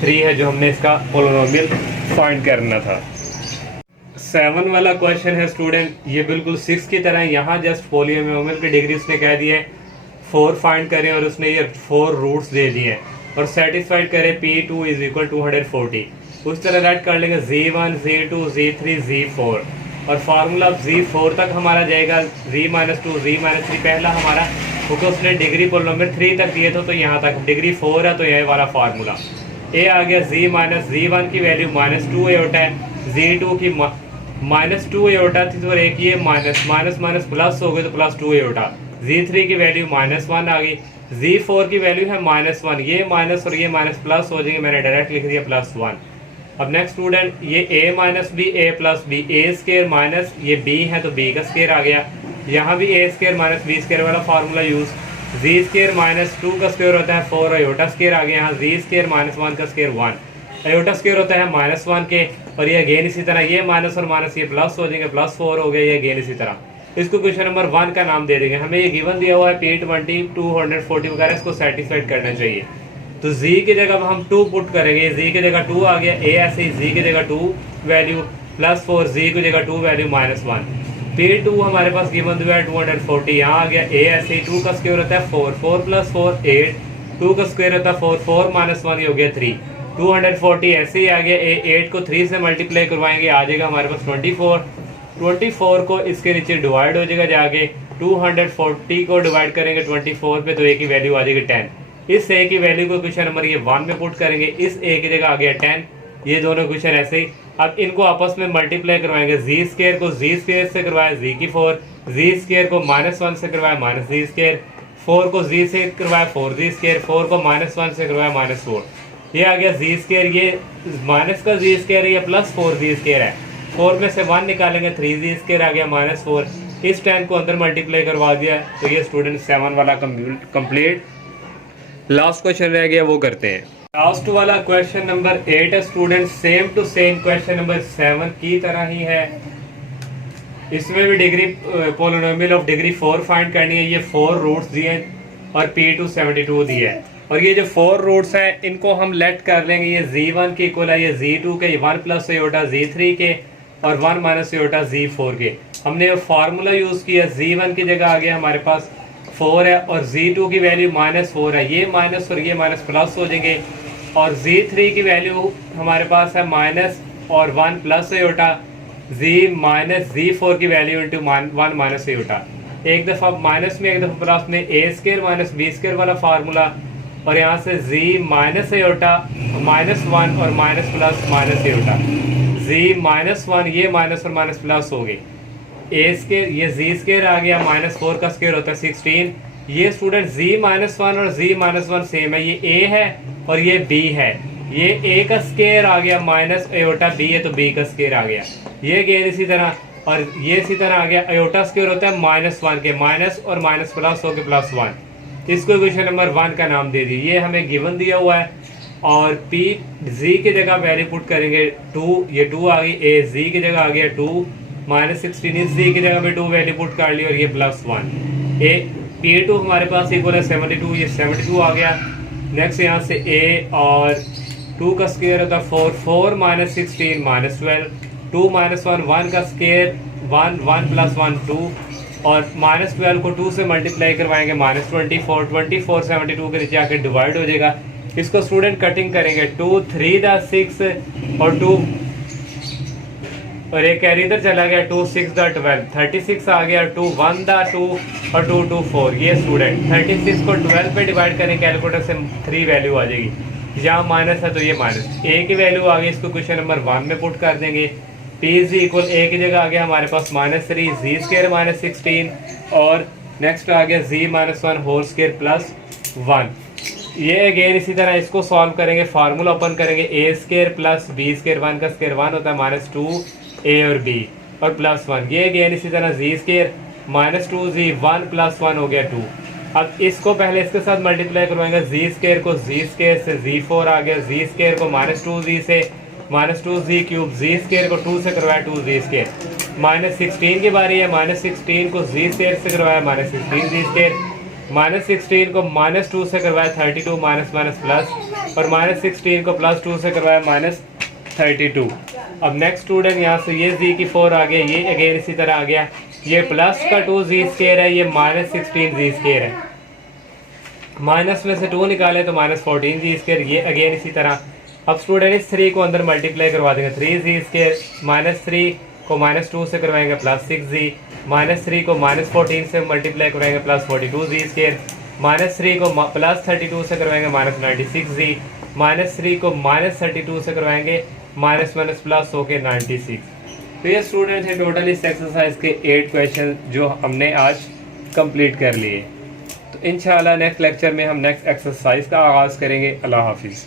3 है जो हमने इसका पोलिनोमियल फाइंड करना था। 7 वाला क्वेश्चन है स्टूडेंट, ये बिल्कुल 6 की तरह, यहाँ जस्ट पोलिनोमियल की डिग्री उसने कह दी है 4 फाइंड करें और उसने ये 4 रूट्स दे दिए और सेटिस्फाइड करें P2 इज इक्वल 240। उस तरह राइट कर लेंगे Z1 Z2 Z3 Z4 और फार्मूला Z4 तक हमारा जाएगा Z-2 Z-3 पहला हमारा, क्योंकि उसने डिग्री पोलिनोमियल 3 तक दिए थे तो यहाँ तक डिग्री 4 है तो यह वाला फार्मूला। ए आ गया Z-1 की वैल्यू -2a होता है, Z2 की -2a होता थी तो एक ये माइनस माइनस प्लस हो गए तो +2a होता। Z3 की वैल्यू -1 आ गई, Z4 की वैल्यू है -1, ये माइनस और ये माइनस प्लस हो जाएंगे, मैंने डायरेक्ट लिख दिया +1। अब नेक्स्ट स्टूडेंट ये a minus b a plus b, a square minus ये b है तो b का स्केयर आ गया, यहाँ भी a square minus b square वाला फार्मूला यूज, z स्केयर -2 का स्केयर होता है 4, अयोटा स्केयर आ गया, यहाँ z स्केयर -1 का स्केयर 1, अयोटा स्केयर होता है -1 के, और ये अगेन इसी तरह ये माइनस और माइनस ये प्लस हो जाएंगे, +4 हो गया, ये अगेन इसी तरह। इसको क्वेश्चन नंबर 1 का नाम दे देंगे। हमें ये गिवन दिया हुआ है P20 240 वगैरह, इसको सेटिस्फाइड करना चाहिए। तो z की जगह हम 2 पुट करेंगे, z की जगह 2 आ गया, a ऐसे ही z की जगह 2 वैल्यू +4, z की जगह 2 वैल्यू -1। P2 हमारे पास गिवन दिया है 240, यहाँ आ गया a ऐसे ही 2 का स्क्वायर होता है 4, 4 + 4 8, 2 का स्क्वायर होता है 4, 4 - 1 ये हो गया 3, 240 ऐसे ही आ गया, 8 को 3 से मल्टीप्लाई करवाएंगे आ जाएगा हमारे पास 24, 24 को इसके नीचे डिवाइड हो जाएगा जाके, 240 को डिवाइड करेंगे 24 पे तो a की वैल्यू आ जाएगी 10। इस a की वैल्यू को क्वेश्चन नंबर ये 1 में पुट करेंगे, इस a की जगह आ गया 10, ये दोनों क्वेश्चन ऐसे ही। अब इनको आपस में मल्टीप्लाई करवाएंगे, z स्क्वायर को z स्क्वायर से करवाया z की 4, z स्क्वायर को -1 से करवाया -z स्क्वायर, 4 को z से करवाया 4z स्क्वायर, 4 को -1 से करवाया -4, ये आ गया z स्क्वायर, ये माइनस का z स्क्वायर है, ये +4z स्क्वायर है, 4 में से 1 निकालेंगे 3z स्क्वायर आ गया -4, इस 10 को अंदर मल्टीप्लाई करवा दिया तो ये स्टूडेंट 7 वाला कंप्लीट। लास्ट क्वेश्चन रह गया वो करते हैं। लास्ट वाला क्वेश्चन नंबर 8 है student, same to same question number 7 की तरह ही है, इसमें भी degree polynomial of degree 4 find करनी है। ये 4 रूट्स दिए और P2 72 दिए है, और ये जो 4 रूट्स हैं इनको हम लेट कर लेंगे, ये Z1 के इक्वल है, ये Z2 के 1 + अयोटा Z3 के और 1 - अयोटा Z4 के। हमने फार्मूला यूज़ किया, Z1 की जगह आ गया हमारे पास 4 है और Z2 की वैल्यू -4 है, ये माइनस और ये माइनस प्लस हो जाएंगे, और Z3 की वैल्यू हमारे पास है माइनस और 1 + अयोटा, Z-4 की वैल्यू इंटू 1 - अयोटा, एक दफ़ा माइनस में एक दफ़ा प्लस में, a स्क्वायर - b स्क्वायर वाला फार्मूला, और यहाँ से z अयोटा -1 और minus plus minus iota, z-1 ये माइनस और माइनस प्लस हो गई, a स्क्वायर ये z स्क्वायर आ गया, -4 का स्क्वायर होता है 16, ये स्टूडेंट z-1 और z-1 सेम है, ये a है और ये b है, ये a का स्क्वायर आ गया माइनस अयोटा b है तो b का स्क्वायर आ गया, ये गेन इसी तरह, और ये इसी तरह आ गया, अयोटा स्क्वायर होता है -1 के, माइनस और माइनस प्लस हो के +1, इसको क्वेश्चन नंबर 1 का नाम दे दिए। ये हमें गिवन दिया हुआ है और p z की जगह वैल्यू पुट करेंगे 2, ये 2 आ गई, a z की जगह आ गया 2 -16, इस z की जगह पे 2 वैल्यू पुट कर ली और ये +1, a P2 हमारे पास इक्वल है 72, ये 72 आ गया। नेक्स्ट यहाँ से a और 2 का स्क्वायर होता है 4, 4 - 16 -12, 2 - 1 1 का स्क्वायर 1, 1 + 1 2, और -12 को 2 से मल्टीप्लाई करवाएंगे -24, 24 72 के नीचे आकर डिवाइड हो जाएगा। इसको स्टूडेंट कटिंग करेंगे, 2 3 दा 6 और 2 और एक कैरी इधर चला गया, 2 6 दा 12, 36 आ गया, 2 1 दा 2 और 2 2 4, ये स्टूडेंट 36 को 12 पे डिवाइड करें कैलकुलेटर से 3 वैल्यू आ जाएगी, यहाँ माइनस है तो ये माइनस, a की वैल्यू आ गई, इसको क्वेश्चन नंबर 1 में पुट कर देंगे, p इक्वल a की जगह आ गया हमारे पास -3, z स्क्वायर -16 और नेक्स्ट आ गया z-1 होल स्क्वायर +1। ये अगेन इसी तरह इसको सॉल्व करेंगे, फार्मूला ओपन करेंगे, a स्क्वायर + b स्क्वायर 1 का स्क्वायर 1 होता है -2a और b और +1, ये अगेन इसी तरह z स्क्वायर -2z 1 + 1 हो गया 2, अब इसको पहले इसके साथ मल्टीप्लाई करवाएंगे, जी स्केयर को जी स्केयर से जी4 आ गया, जी स्केयर को -2z से -2z क्यूब, जी स्केयर को 2 से करवाया 2z स्केयर। -16 की बारी है, -16 को जी स्केयर से करवाया -16z स्केयर, -16 को -2 से करवाया 32 माइनस माइनस प्लस, और -16 को +2 से करवाया -32। अब नेक्स्ट स्टूडेंट यहाँ से ये जी की 4 आ गया, ये अगेन इसी तरह आ गया, ये प्लस का 2z स्केयर है, ये -16z स्केयर है, माइनस में से 2 निकाले तो -14z स्केयर, ये अगेन इसी तरह। अब स्टूडेंट इस 3 को अंदर मल्टीप्लाई करवा देंगे, 3z स्केयर, -3 को -2 से करवाएंगे +6z, -3 को -14 से मल्टीप्लाई करवाएंगे +42z स्केयर, -3 को +32 से करवाएंगे -96z, -3 को -32 से करवाएंगे माइनस माइनस प्लस होके 96। तो ये स्टूडेंट है टोटल इस एक्सरसाइज के 8 क्वेश्चन जो हमने आज कंप्लीट कर लिए। तो इंशाल्लाह नेक्स्ट लेक्चर में हम नेक्स्ट एक्सरसाइज का आगाज़ करेंगे। अल्लाह हाफिज़।